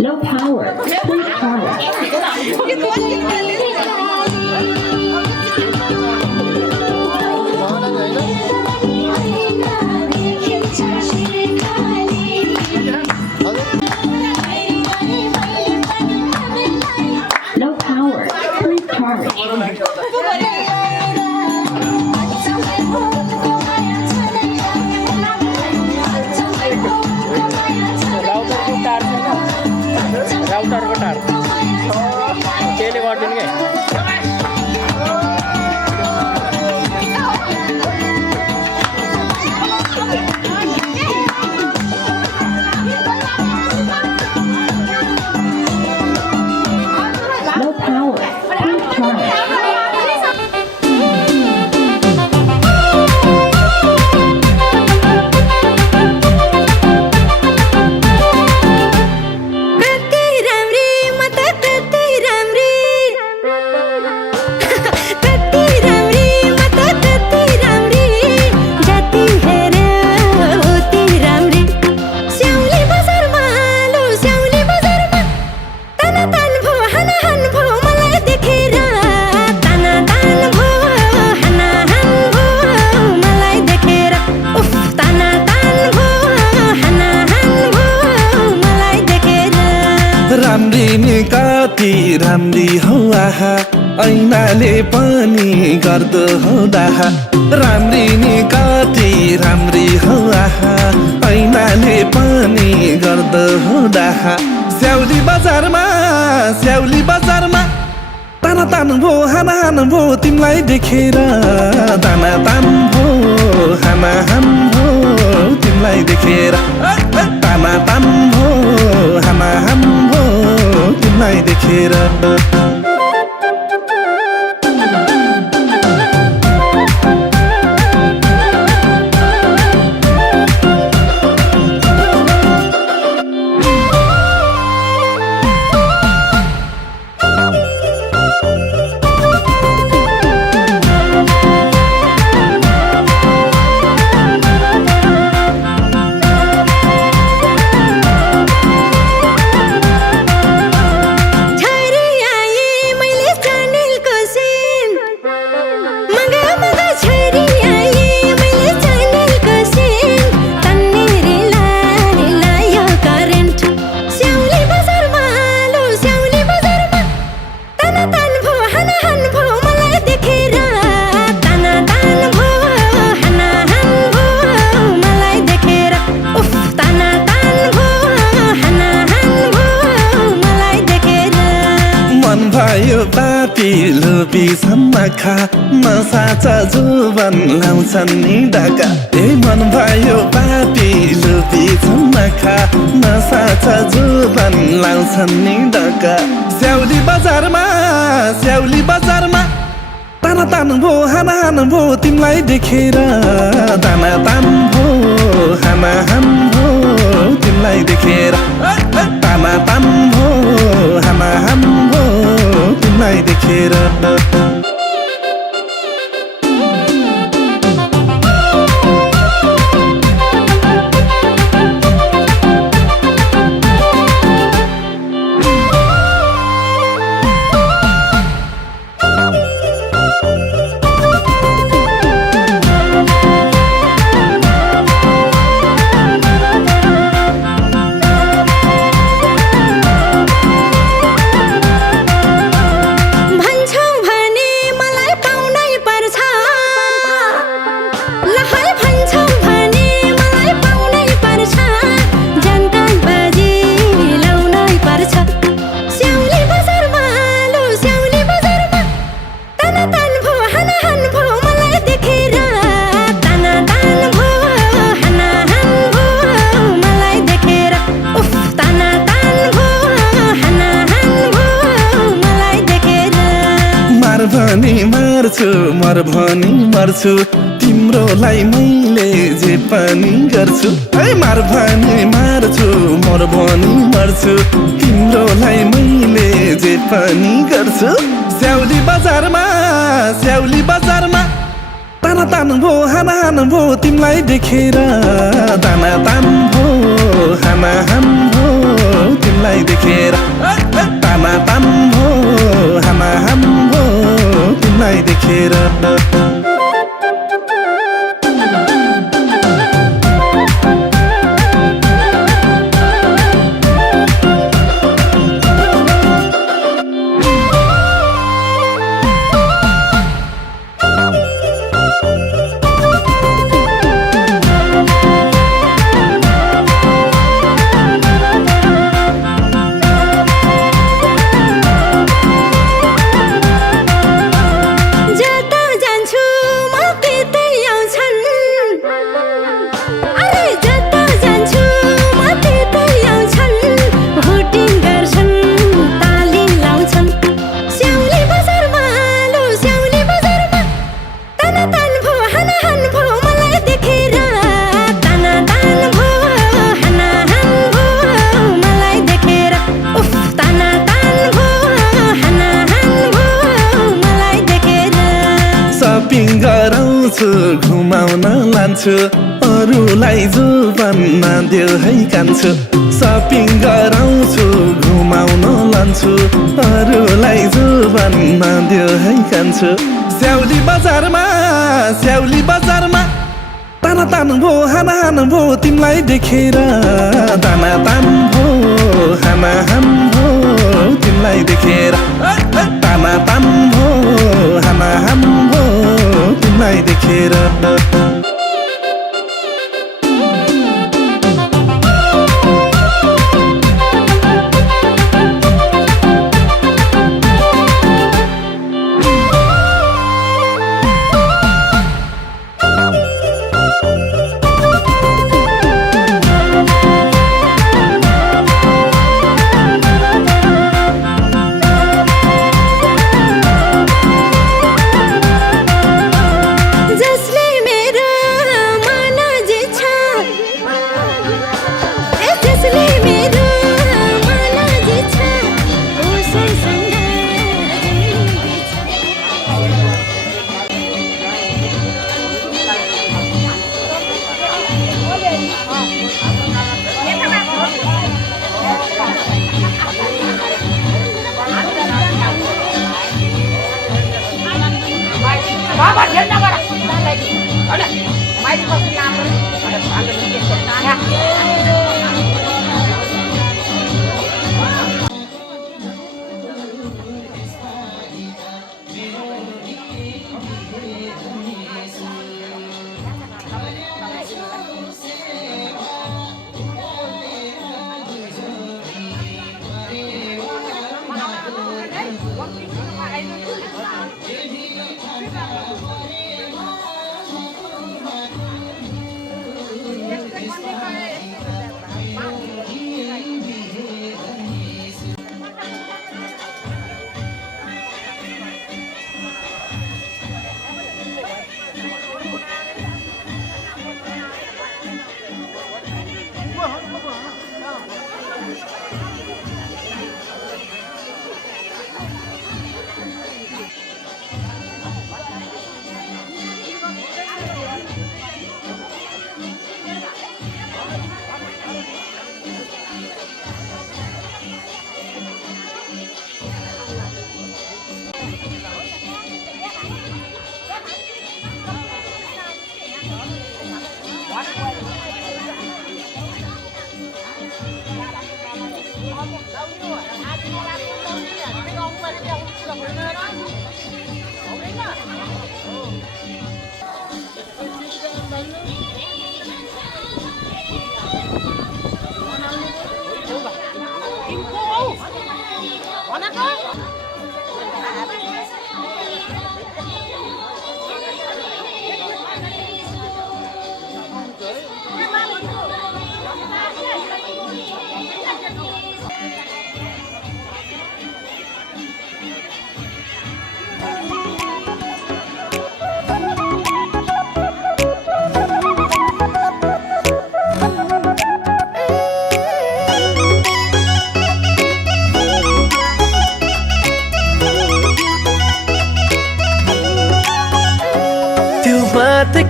Low power. Full राम्री हौ आहा ऐनाले पनि गर्दो हौ डाहा राम्री नि कति राम्री हौ आहा ऐनाले पनि गर्दो हौ डाहा स्याउली बजारमा ताना तान भो हाना हान भो तिमीलाई देखेर ताना तान भो हाना हान भो तिमीलाई देखेर ताना तान भो हाना हान भो तिमीलाई देखेर लोभी सम्माखा नसाचा जुबन लाउँछन् नि डाका ए मन भयो पापी लोभी सम्माखा नसाचा जुबन लाउँछन् नि डाका स्याउली बजारमा ताना तान भो हाना हान भो तिमीलाई देखेर ताना तान भो हाना हान भो तिमीलाई देखेर ताना तान भो हाना हान भो तिमीलाई देखेर मर भनी मर्छु तिम्रोलाई मैले जे पनि गर्छु है मार भनी मार्छु मर भनी मर्छु तिम्रोलाई मैले जे पनि गर्छु स्याउली बजारमा ताना तान भो हाना हान भो तिमीलाई देखेर ताना तान भो हाना हान भो तिमीलाई देखेर ताना तान भो हाना हान भो तिमीलाई देखेर घुमाउन लान्छु अरूलाई जुबन देऊ है कान्छु सपिङ गराउँछु घुमाउन लान्छु अरूलाई जुबन देऊ है कान्छु स्याउली बजारमा ताना तान भो हाना हान भो तिमीलाई देखेर ताना तान भो हाना हान भो तिमीलाई देखेर ताना तान भो हाना हान भो तिमीलाई देखेर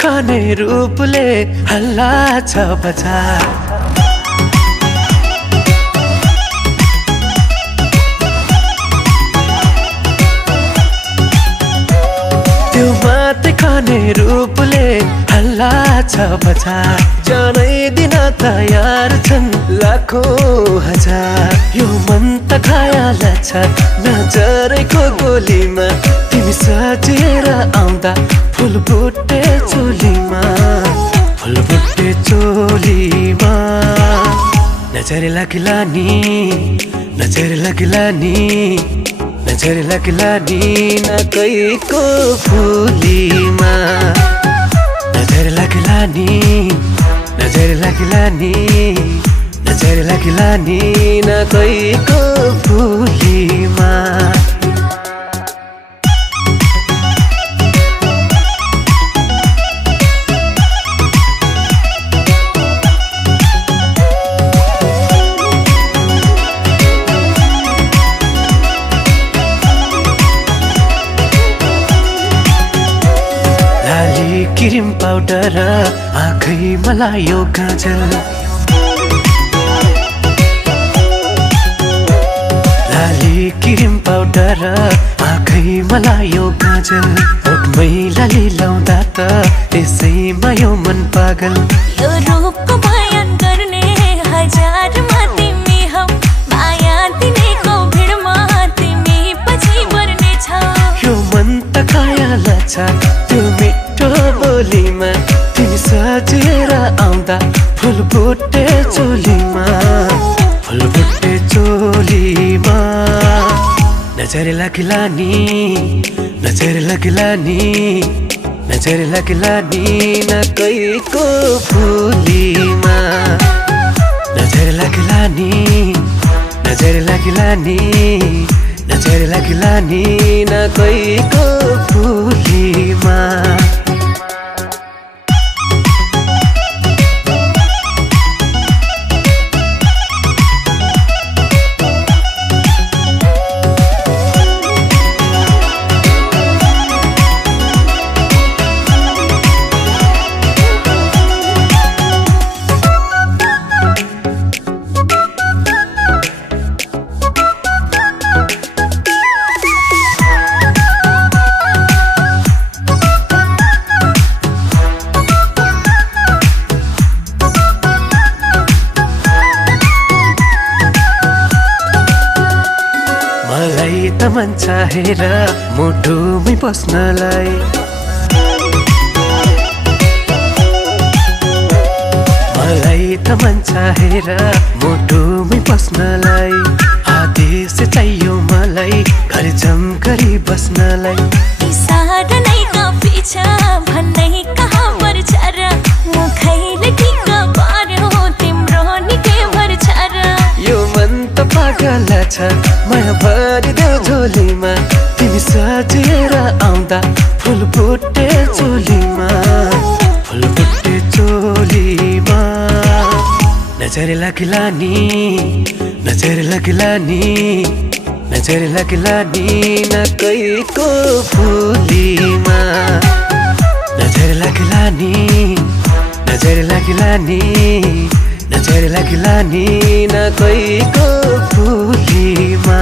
खाने रूपले हल्ला छ बजार त्यो बात खाने रूपले हल्ला छ बजार जानै दिन तयार छन् लाखौं हजार यो मन त खायाला छ नजरको गोलीमा तिमी सजिएर आउँदा फुलबुट्टे चोलीमा नजर लाग्ला नि नजर लाग्ला नि नजर लाग्ला नि नकैको फुलीमा नजर लाग्ला नि नजर लाग्ला नि नजर लाग्ला नि नकैको फुलीमा क्रीम पाउडर आँखै मलायो गाजल लाली क्रीम पाउडर आँखै मलायो गाजल मैलाले लाउँदा त त्यसैमा यो मन पागल यो रूपको बयान गर्ने हजारमा तिमी हौ माया दिनेको भिडमा तिमी पछि पर्ने छौ यो मन त काया लाग्छ त्यो मिठो बोलीमा तिमी सजेर आउँदा फुलबुट्टे चोलीमा फुलबुट्टे चोलीमा नजर लाग्ला नि नजर लाग्ला नि नजर लाग्ला नि न कैको फुलीमा नजर लाग्ला नि नजर लाग्ला नि नजर लाग्ला नि न कैको फुलीमा मन चाहेर मुटुमै बस्नलाई मलाई त मन चाहेर मुटुमै बस्नलाई आदेश चाहियो मलाई घर जमकरी बस्नलाई इसारा नै काफी छ भन्नै कहाँ पर्छ र मुखैले ठिक पार्यो तिम्रो निकै भर्छ र यो मन त पागल छ माया भरिदेऊ झोलीमा तिमी सजेर आउँदा फुलबुट्टे चोलीमा फुलबुट्टे चोलीमा नजर लाग्ला नि नजर लाग्ला नि नजर लाग्ला नि न कैको फुलीमा नजर लाग्ला नि नजर लाग्ला नि नजर लाग्ला नि न कैको फुलीमा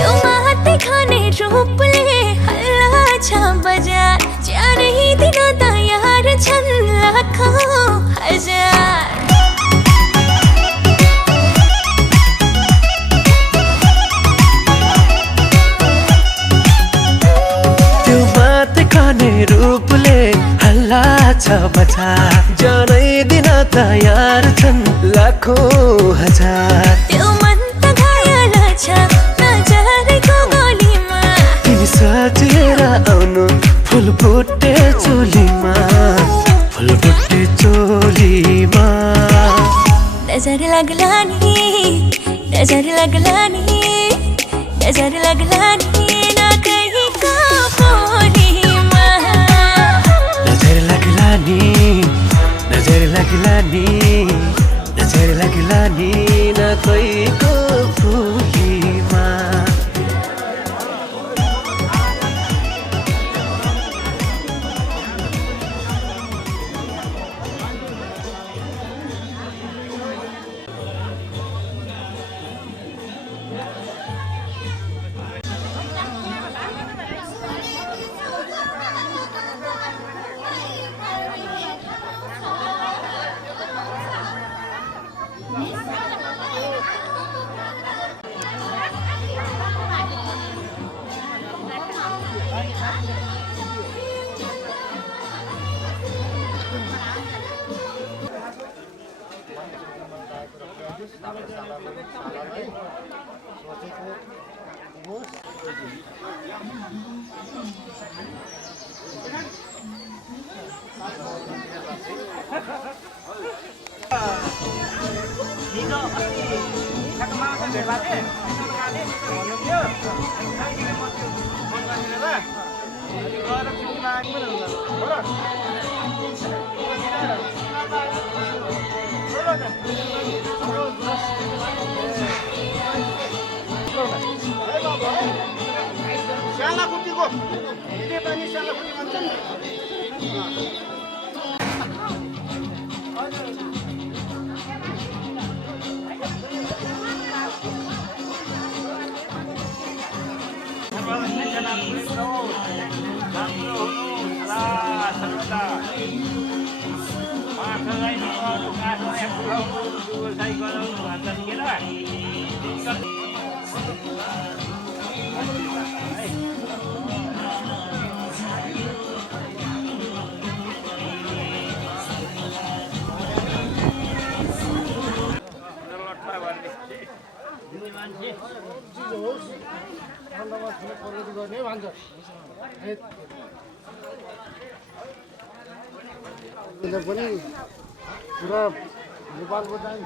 यो माते खाने रूपले हल्ला छ बजार चारै दिन तयार छन् लाखौं हजार खाने रूपले हल्ला छ बजार जनै दिन तयार छन् लाखौं हजार त्यो मन त घायल छ नजरको गोलीमा तिमी सजेर आउनु फुलबुट्टे चोलीमा फुलबुट्टे चोलीमा नजर लाग्ला नि नजर लाग्ला नि नजर लाग्ला नि न कहीँको फुलीमा नजर लाग्ला नि नजर लाग्ला नि नजर लाग्ला नि न कैको फुलीमा प्रगति गर्ने भन्छ पनि पुरा नेपालको चाहिँ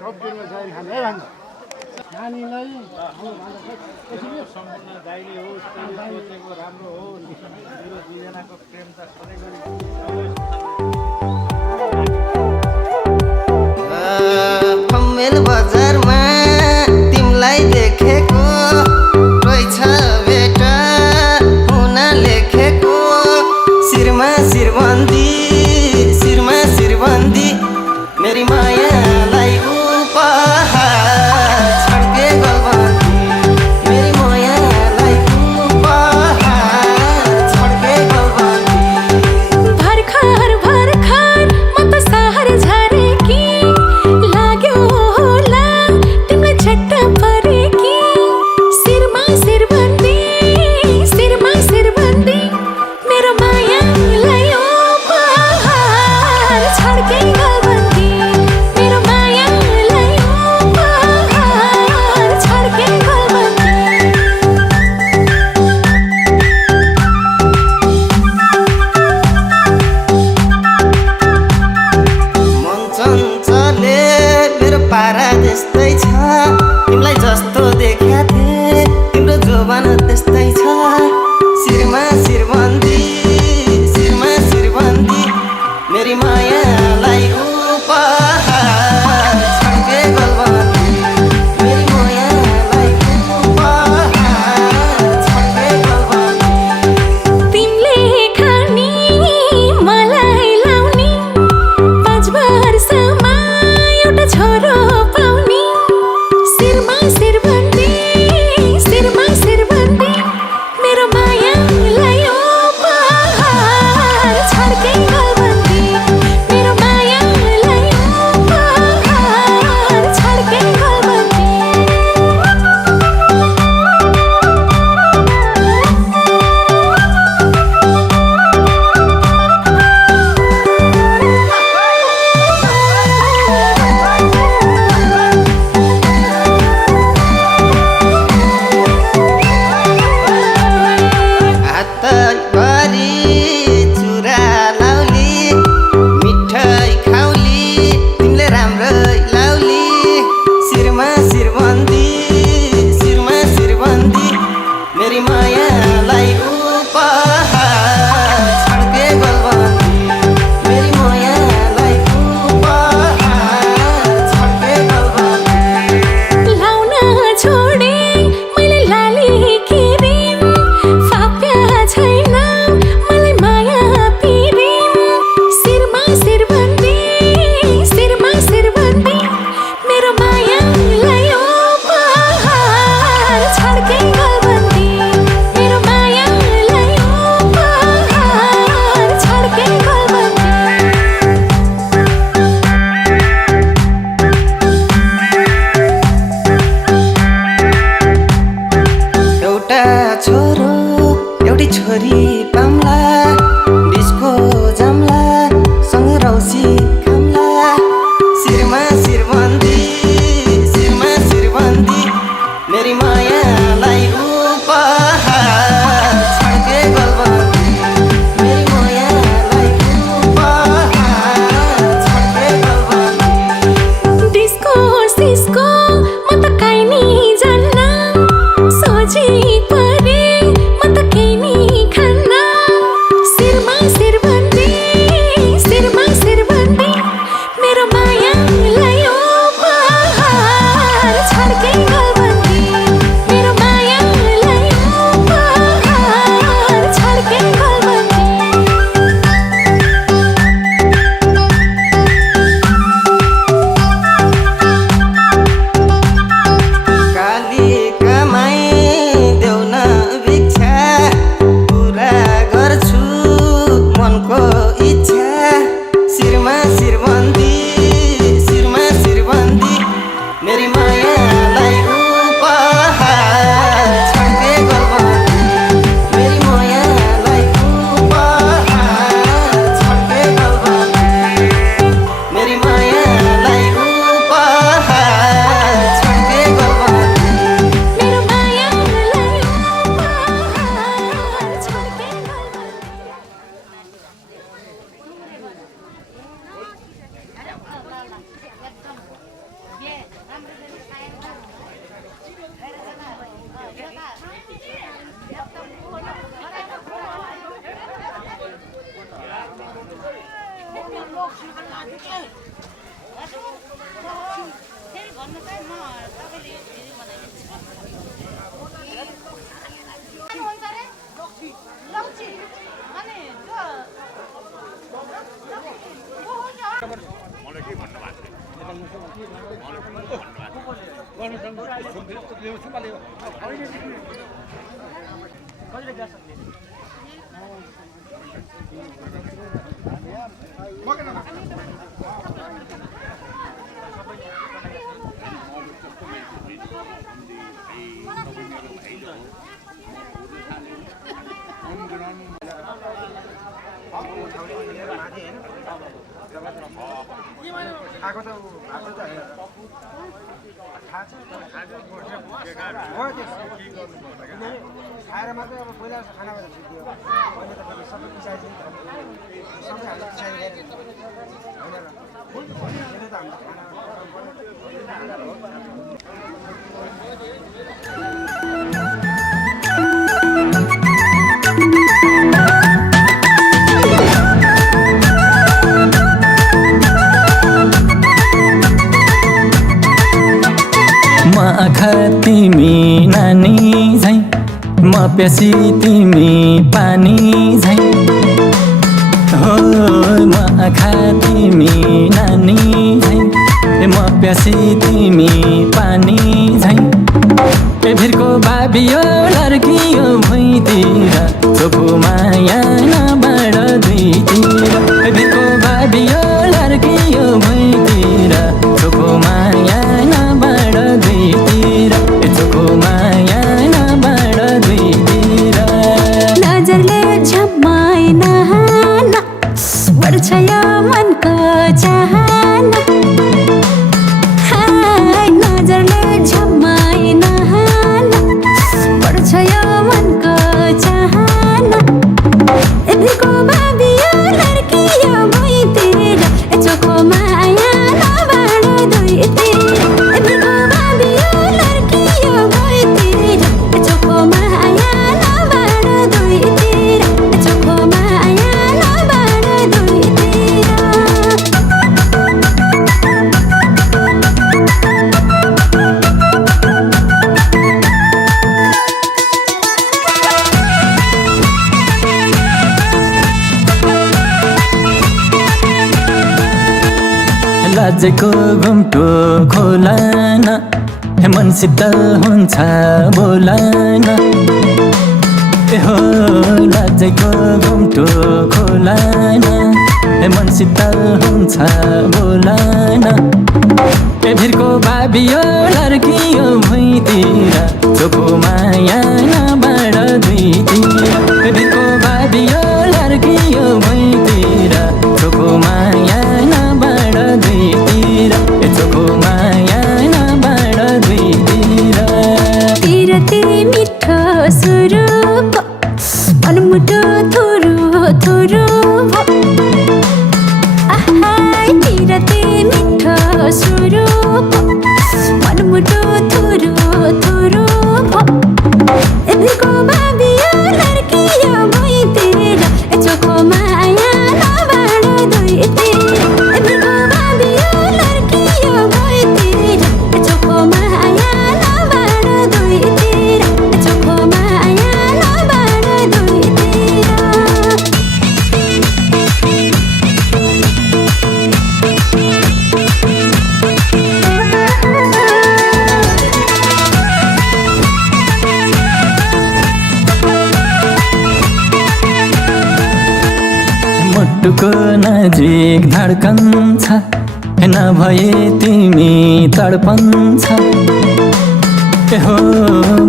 टप टिममा चाहिँ खाने भन्छ नानीलाई सम्पूर्ण गाईले होस् सोचेको राम्रो हो मेरो दुईजनाको प्रेम त सधैँभरि मेल बजारमा तिमीलाई देखेको रहेछ बेटा हुन लेखेको शिरमा शिरबन्दी मेरी मायालाई उपहार छड्के गलबन्दी मेरी मायालाई उपहार छड्के गलबन्दी भर्खर म त सहर झरेकी लाग्यो होला तिमीलाई झट्ट परेकी शिरमा शिरबन्दी मेरो मायालाई उपहार छड्के गलबन्दी मेरो मायालाई उपहार छड्के गलबन्दी मन चञ्चले मेरो पारा त्यस्तै छ तिमीलाई जस्तो देखा थिए तिम्रो जोबान त्यस्तै छ शिरमा शिरबन्दी मेरी मायालाई उपहार छड्के गलबन्दी मेरी मायालाई उपहार छड्के गलबन्दी तिमीले खानी मलाई लाउने 5 वर्षमा एउटा छोरो पाउने शिरमा शिरबन्दी मेरो मायालाई उपहार छड्के गलबन्दी मेरो मायालाई उपहार छड्के गलबन्दी हातभरि चुरा लाउली मिठाई खाउली तिमीले राम्रै लाउली शिरमा शिरबन्दी मेरी मायालाई उपहार छड्के गलबन्दी मेरी मायालाई उपहार छड्के गलबन्दी लाउन छोडे मैले लाली किरिम फाप्या छैन मलाई माया पिरिम शिरमा शिरबन्दी मेरो मायालाई उपहार छड्के गलबन्दी मेरो मायालाई उपहार छड्के गलबन्दी एउटा छोरो एउटी छोरी पाम्ला डिस्को जाम्ला सँग रौसी खाम्ला शिरमा शिरबन्दी मेरी मायालाई उपहार छड्के गलबन्दी मेरी मायालाई उपहार छड्के गलबन्दी डिस्को सिस्को म त काहीँ नि जान्न सोची परे म त केही नि खान्न आएको त आएको त थाहा छ खाएर मात्रै अब पहिला खाना भएर छुट्यो अहिले त फेरि सबै पिसाइदिन्छ सबै हामीले पिसाइ गरेर होइन र त हाम्रो खाना आँखा तिमी नानी झैँ म प्यासी तिमी पानी झैँ हो म आँखा तिमी नानी झैँ म प्यासी तिमी पानी झैँ ए भिरको बाबियो लर्कियो भुइँतिर चोखो माया नबाट दुईतिर ए भिरको बाबियो लर्कियो भुइँतिर चोखो माया नबाट दुईतिर चोखो माया नबाट दुईतिर नजरले झम्माइ नहाना बढ्छ यो मनको चाहना हाय नजरले झम्माइ नहाना बढ्छ यो मनको चाहना ए भिरको बाबियो लड्कियो भुइँतिर चोखो माया नबाट दुईतिर ए भिरको बाबियो लड्कियो भुइँतिर चोखो माया नबाट दुईतिर चोखो माया नबाट दुईतिर लाजेको घुम्टो खोलान हे मन शीतल हुन्छ बोलान ए हो लाजेको घुम्टो खोलान हे मन शीतल हुन्छ बोलान ए भिरको बाबियो लर्कियो भुइँतिर चोखो माया नबाट दुईतिर ए भिरको बाबियो लर्कियो भुइँतिर चोखो माया नबाट दुईतिर चोखो माया नबाट दुईतिर तिरती मिठो स्वरूप मनमुटो थुरु थुरु आहाय तिरती मिठो स्वरूप मनमुटो थुरु थुरु ए भिरको बाबियो लड्कियो भुइँतिर चोखो माया नबाट दुईतिर ए भिरको बाबियो लड्कियो भुइँतिर चोखो माया नबाट दुईतिर चोखो माया नबाट दुईतिर मुटुको नजिक धड्कन छ नभए तिमी तडपन छ ए हो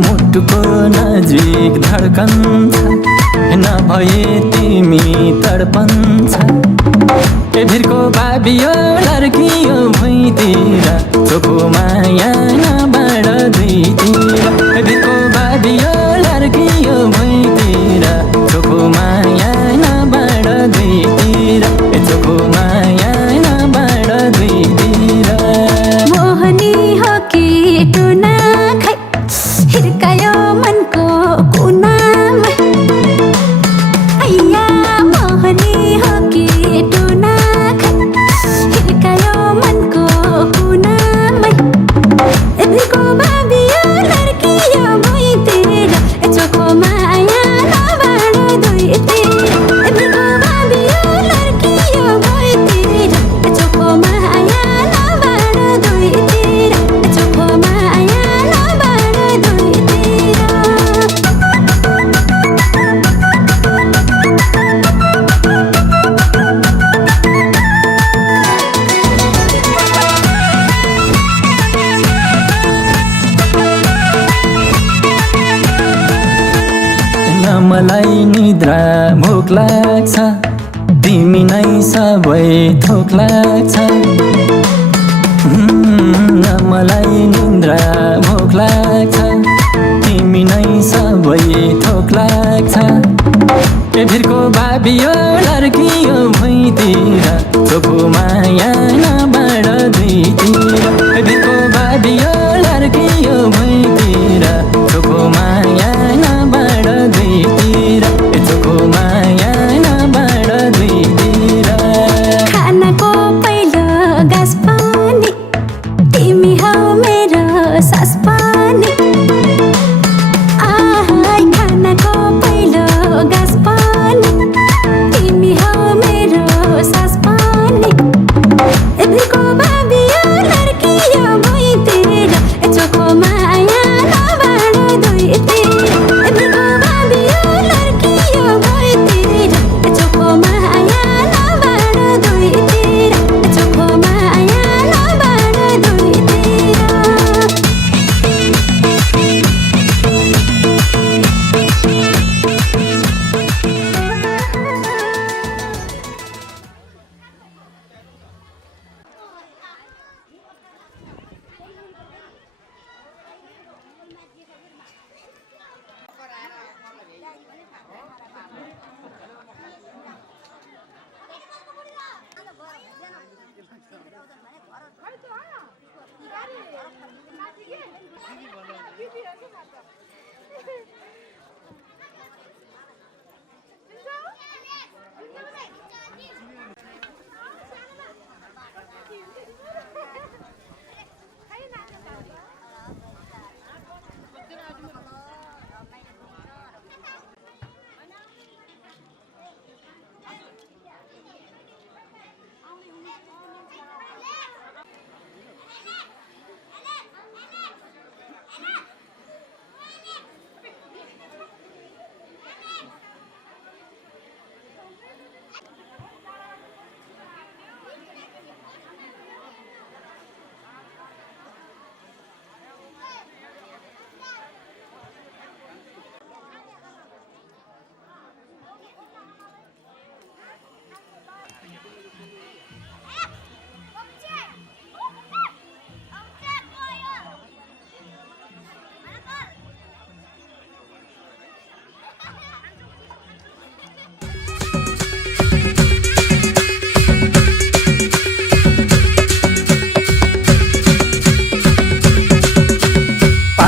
मुटुको नजिक धड्कन छ नभए तिमी तडपन छ ए भिरको बाबियो लर्कियो भुइँतिर चोखो माया नबाट दुईतिर ए भिरको बाबियो लर्कियो भुइँतिर चोखो माया नबाट दुईतिर चोखो माया नबाट दुईतिर मोहनी हो कि टुना खै हिर्कायो मनको कुनामा आइया मोहनी हो कि टुना खै हिर्कायो मनको कुनामा मलाई निद्रा भोक लाग्छ तिमी नै सबै थोक लाग्छ मलाई निद्रा भोक लाग्छ तिमी नै सबै थोक लाग्छ भिरको भाबियो लड्कियो भुइँतिर चोखो माया नबाट दुईतिर भिरको भाबियो लड्कियो भुइँतिर चोखो माया नबाट दुईतिर चोखो माया नबाट दुईतिर खानाको पहिलो गाँस पानी तिमी हौ मेरो सास पानी खानाको पहिलो गाँस पानी तिमी हौ मेरो सास पानी भिरको भाबियो लड्कियो भुइँतिर चोखो माया नबाट दुईतिर भिरको भाबियो लड्कियो भुइँतिर चोखो माया नबाट दुईतिर चोखो माया नबाट दुईतिर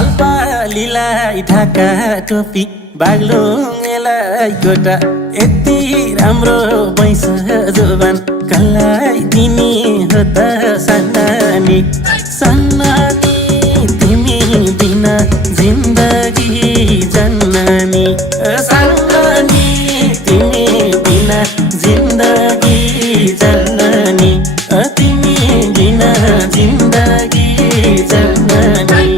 पालपालीलाई ढाका टोपी बाग्लुङलाई गोटा यति राम्रो भैँस जोबान कसलाई दिने हो त सन्नानी सन्नानी तिमी बिना जिन्दगी जन्नानी सन्नानी तिमी बिना जिन्दगी जन्नानी तिमी बिना जिन्दगी जन्नानी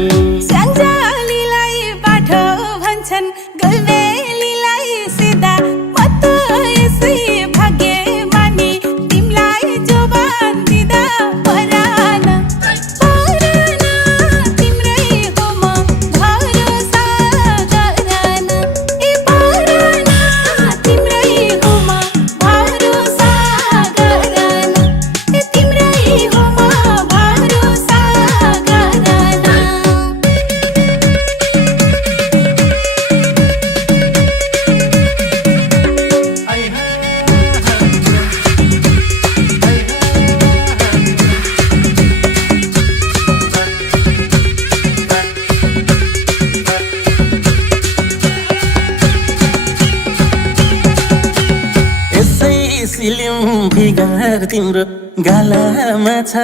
तिम्रो गालामा छ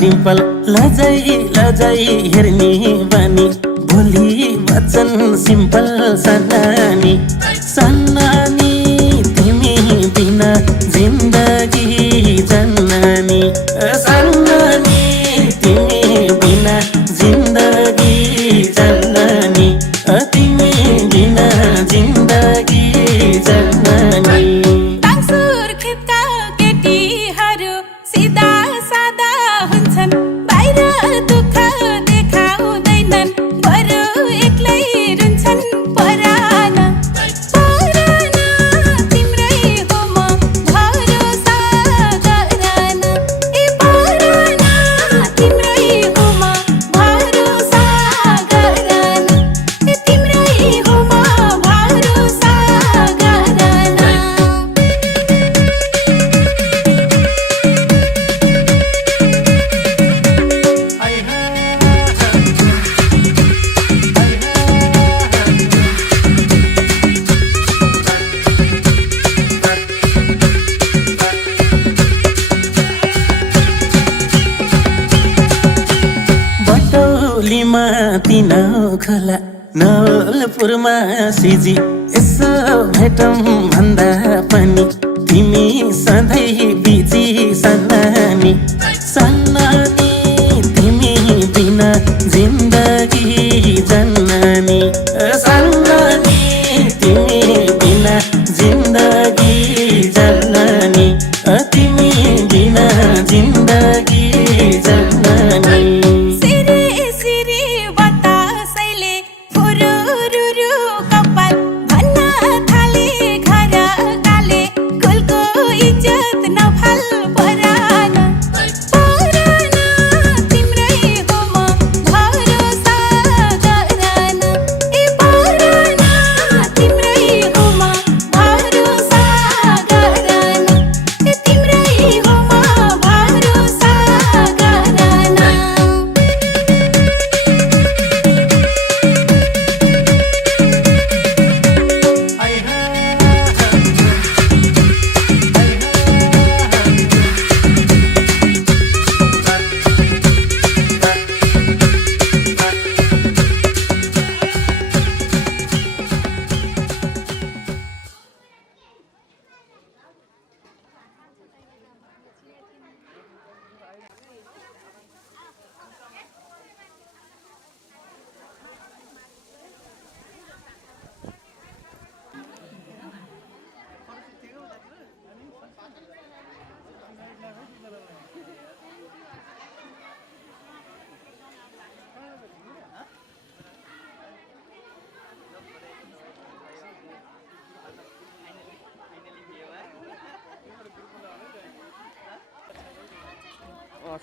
डिम्पल लजाई लजाई हेर्ने बानी भोलि वचन सिम्पल सन्नानी सन्नानी तिमी बिना जिन्दगी जन्नानी सन्नानी तिमी बिना जिन्दगी जन्नानी तिमी बिना जिन्दगी जन्नानी देखाउँदैनन् बरु एक्लै रुन्छन् परान पुरमा तिन खोला नवलपुरमा सिजी यसो भेटौँ भन्दा पनि तिमी सधैँ बिजी सन्नानी सन्नानी तिमी बिना जिन्दगी जन्नानी सन्नानी तिमी बिना जिन्दगी जन्नानी तिमी बिना जिन्दगी जन्नानी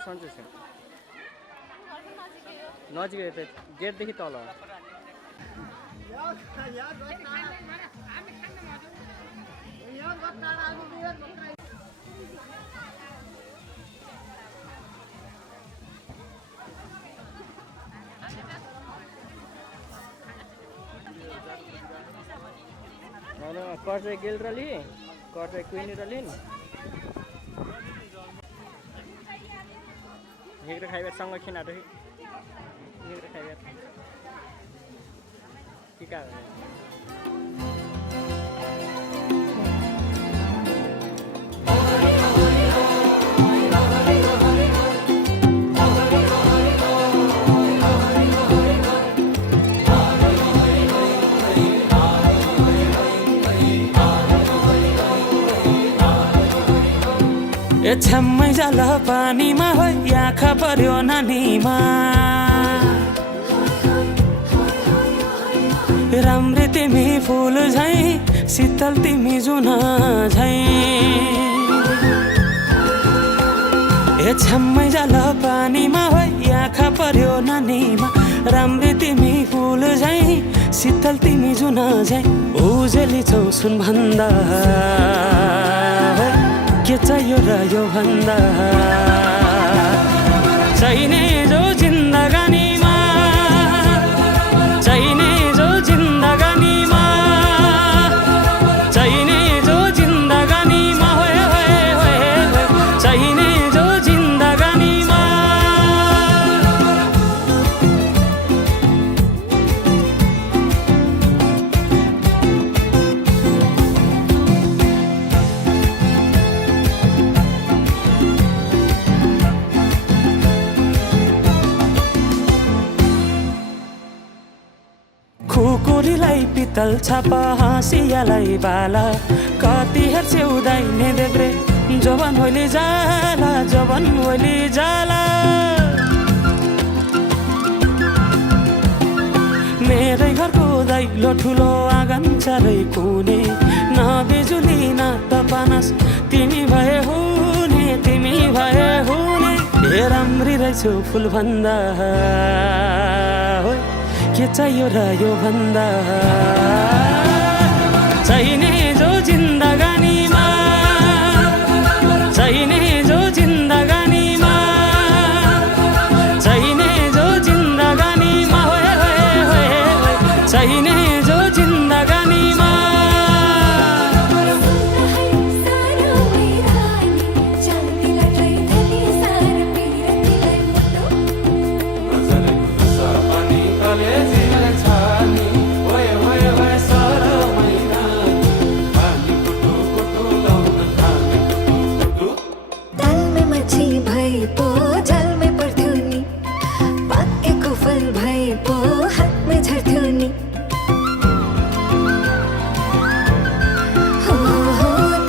सन्चै छ नजिकै त गेटदेखि तल कर्चे गेल रली कर्चे क्विनी रलिन हेक्रे खाइबेर सँग खिना रही हेक्रे खाइबेर टिका छ्याम्मै जाल पानीमा हो आँखा पर्यो नानीमा राम्री तिमी फुल झै शीतल तिमी जुन झै छ्याम्मै जाल पानीमा हो आँखा पर्यो नानीमा राम्री तिमी फुल झै शीतल तिमी जुन झै उजेली छौ सुन भन्दा के चाहियो र यो भन्दा चाहिने जो जिन्दगानीमा चाहिने जो जिन्दगानीमा चाहिने जो जिन्दगानीमा होए होए होए चाहिने जो जिन्दगानीमा खुकुरीलाई पितल छापा हाँसियालाई बाला कति हेर्छे उदाइने देब्रे जवान होली जाला जवान होली जाला मेरै घरको दैलो ठुलो आँगन चारै कुने न बिजुली न त पानस तिमी भए हुने तिमी भए हुने हे राम्री रहेछौ फुल भन्दा के चाहियो र यो भन्दा चाहिने जो जिन्दगानीमा चाहिने जो जिन्दगानीमा चाहिने जो जिन्दगानीमा होए होए होए चाहिने जो जिन्दगानीमा Saru पो हातमा झर्थ्यो नि हो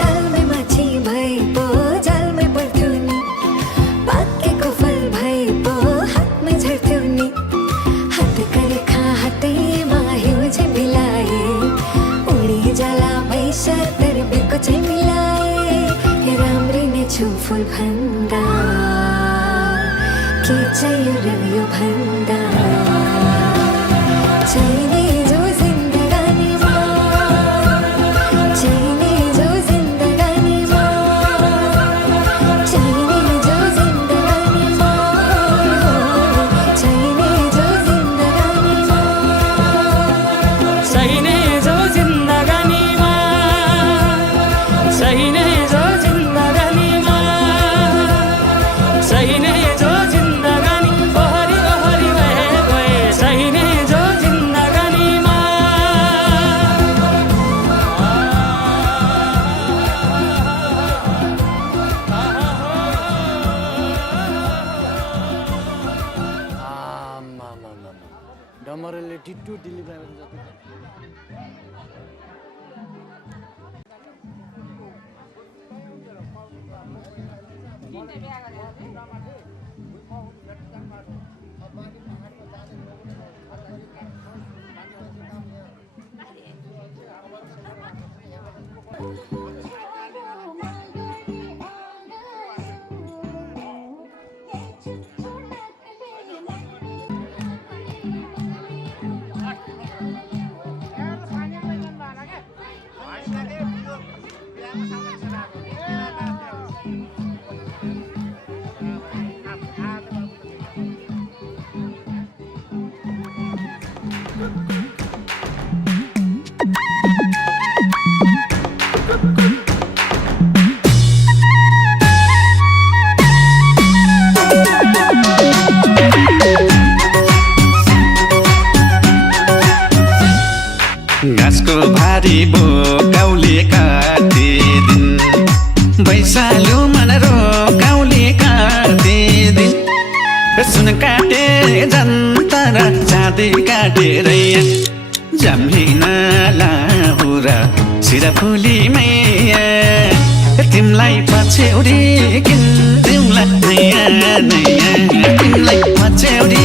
तालमै माछी भए पो जालमै पर्थ्यो नि पाकेको फल भए पो हातमा झर्थ्यो नि हातका रेखा हातैमा हिउँ चाहिँ मिलाए उडी जाला पैसा तर्बेको चाहिँ मिलाए राम्रै नै छु फुल भन्दा के चाहियो र यो भन्दा चाहिने जो जिन्दगानीमा चाहिने जो जिन्दगानीमा चाहिने जो जिन्दगानीमा चाहिने जो जिन्दगानीमा चाहिने जो जिन्दगानीमा चाहिने जो जिन्दगानीमा चाहिने जो जिन्दगानी ओहरी ओहरी भए गए चाहिने जो जिन्दगानीमा डमरले टिट्टु डिलिभर जति घाँसको भारी बोकाउले काटिदिन् बैसाल्यो मन रोकाउले काटिदिन् सुन काटे जन्तर चाँदी काटेर जम्हिन लाहुरा सिराफुली मैया तिमलाई पछ्यौरी किन्दिउँला नयाँ नयाँ तिमलाई पछ्यौरी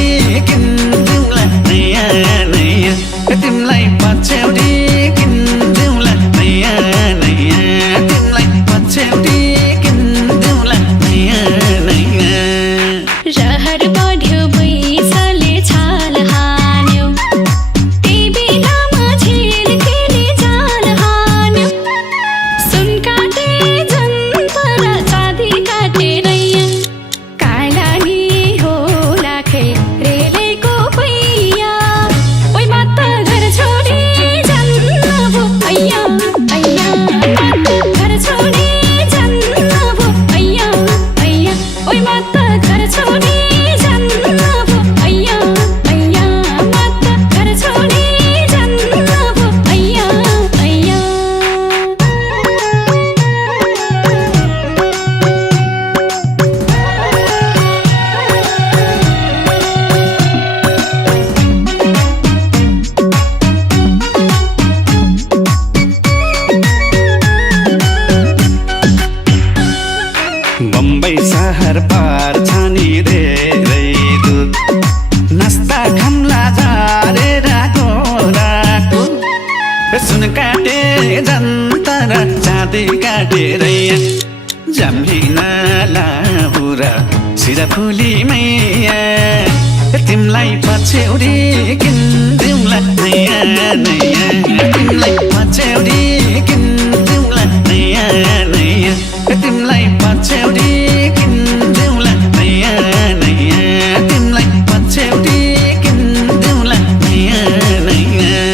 किन्दिउँला नयाँ नयाँ तिमलाई पछ्यौरी किन्दिउँला नयाँ नयाँ तिमलाई पछ्यौरी किन्दिउँला नयाँ नयाँ रहर बढ्यो बैसले छाल हान्यो त्यही बेलामा झिल्केले जाल हान्यो सुन काटे जन्तर चाँदी काटेर काला नि हो लाखे रेलेको पैया ओइ मात घर छोडी जान्न भो ऐया ऐया मात घर छोडी जान्न भो ऐया ऐया ओइ मात घर छोडी जान्न भो ऐया ऐया मात घर छोडी जान्न भो ऐया ऐया बम्बई सहर पार छानी धेरै दूर नास्ता खाम्ला झारेर गोराको सुन काटे जन्तर चाँदी काटेर जम्हिन लाहुरा सिराफुली मैया तिमलाई पछ्यौरी किन्दिउँला नयाँ नयाँ तिमलाई पछ्यौरी किन्दिउँला नयाँ नयाँ तिमलाई पछ्यौरी किन्दिउँला नयाँ नयाँ तिमलाई पछ्यौरी किन्दिउँला नयाँ नयाँ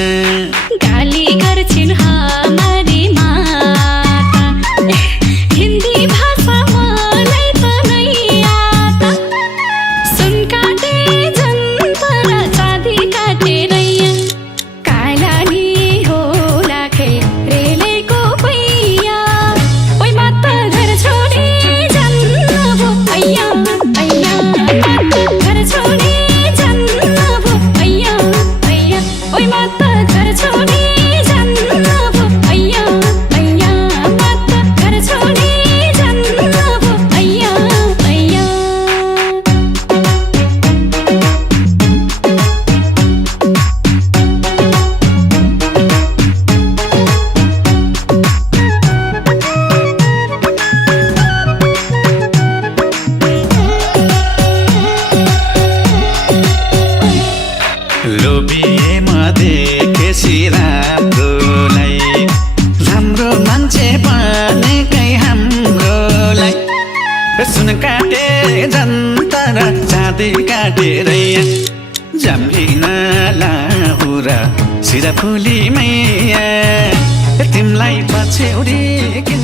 गाली गर्छिन् हाम्री माता हिन्दी भाषा मलाई त नै आता सुन काटे जन्तर चाँदी काटेर काला नि हो लाखे रेलेको पैया जाम्बिना लाहुरा सिरा फुली मैया तिमलाई पछ्यौरी किन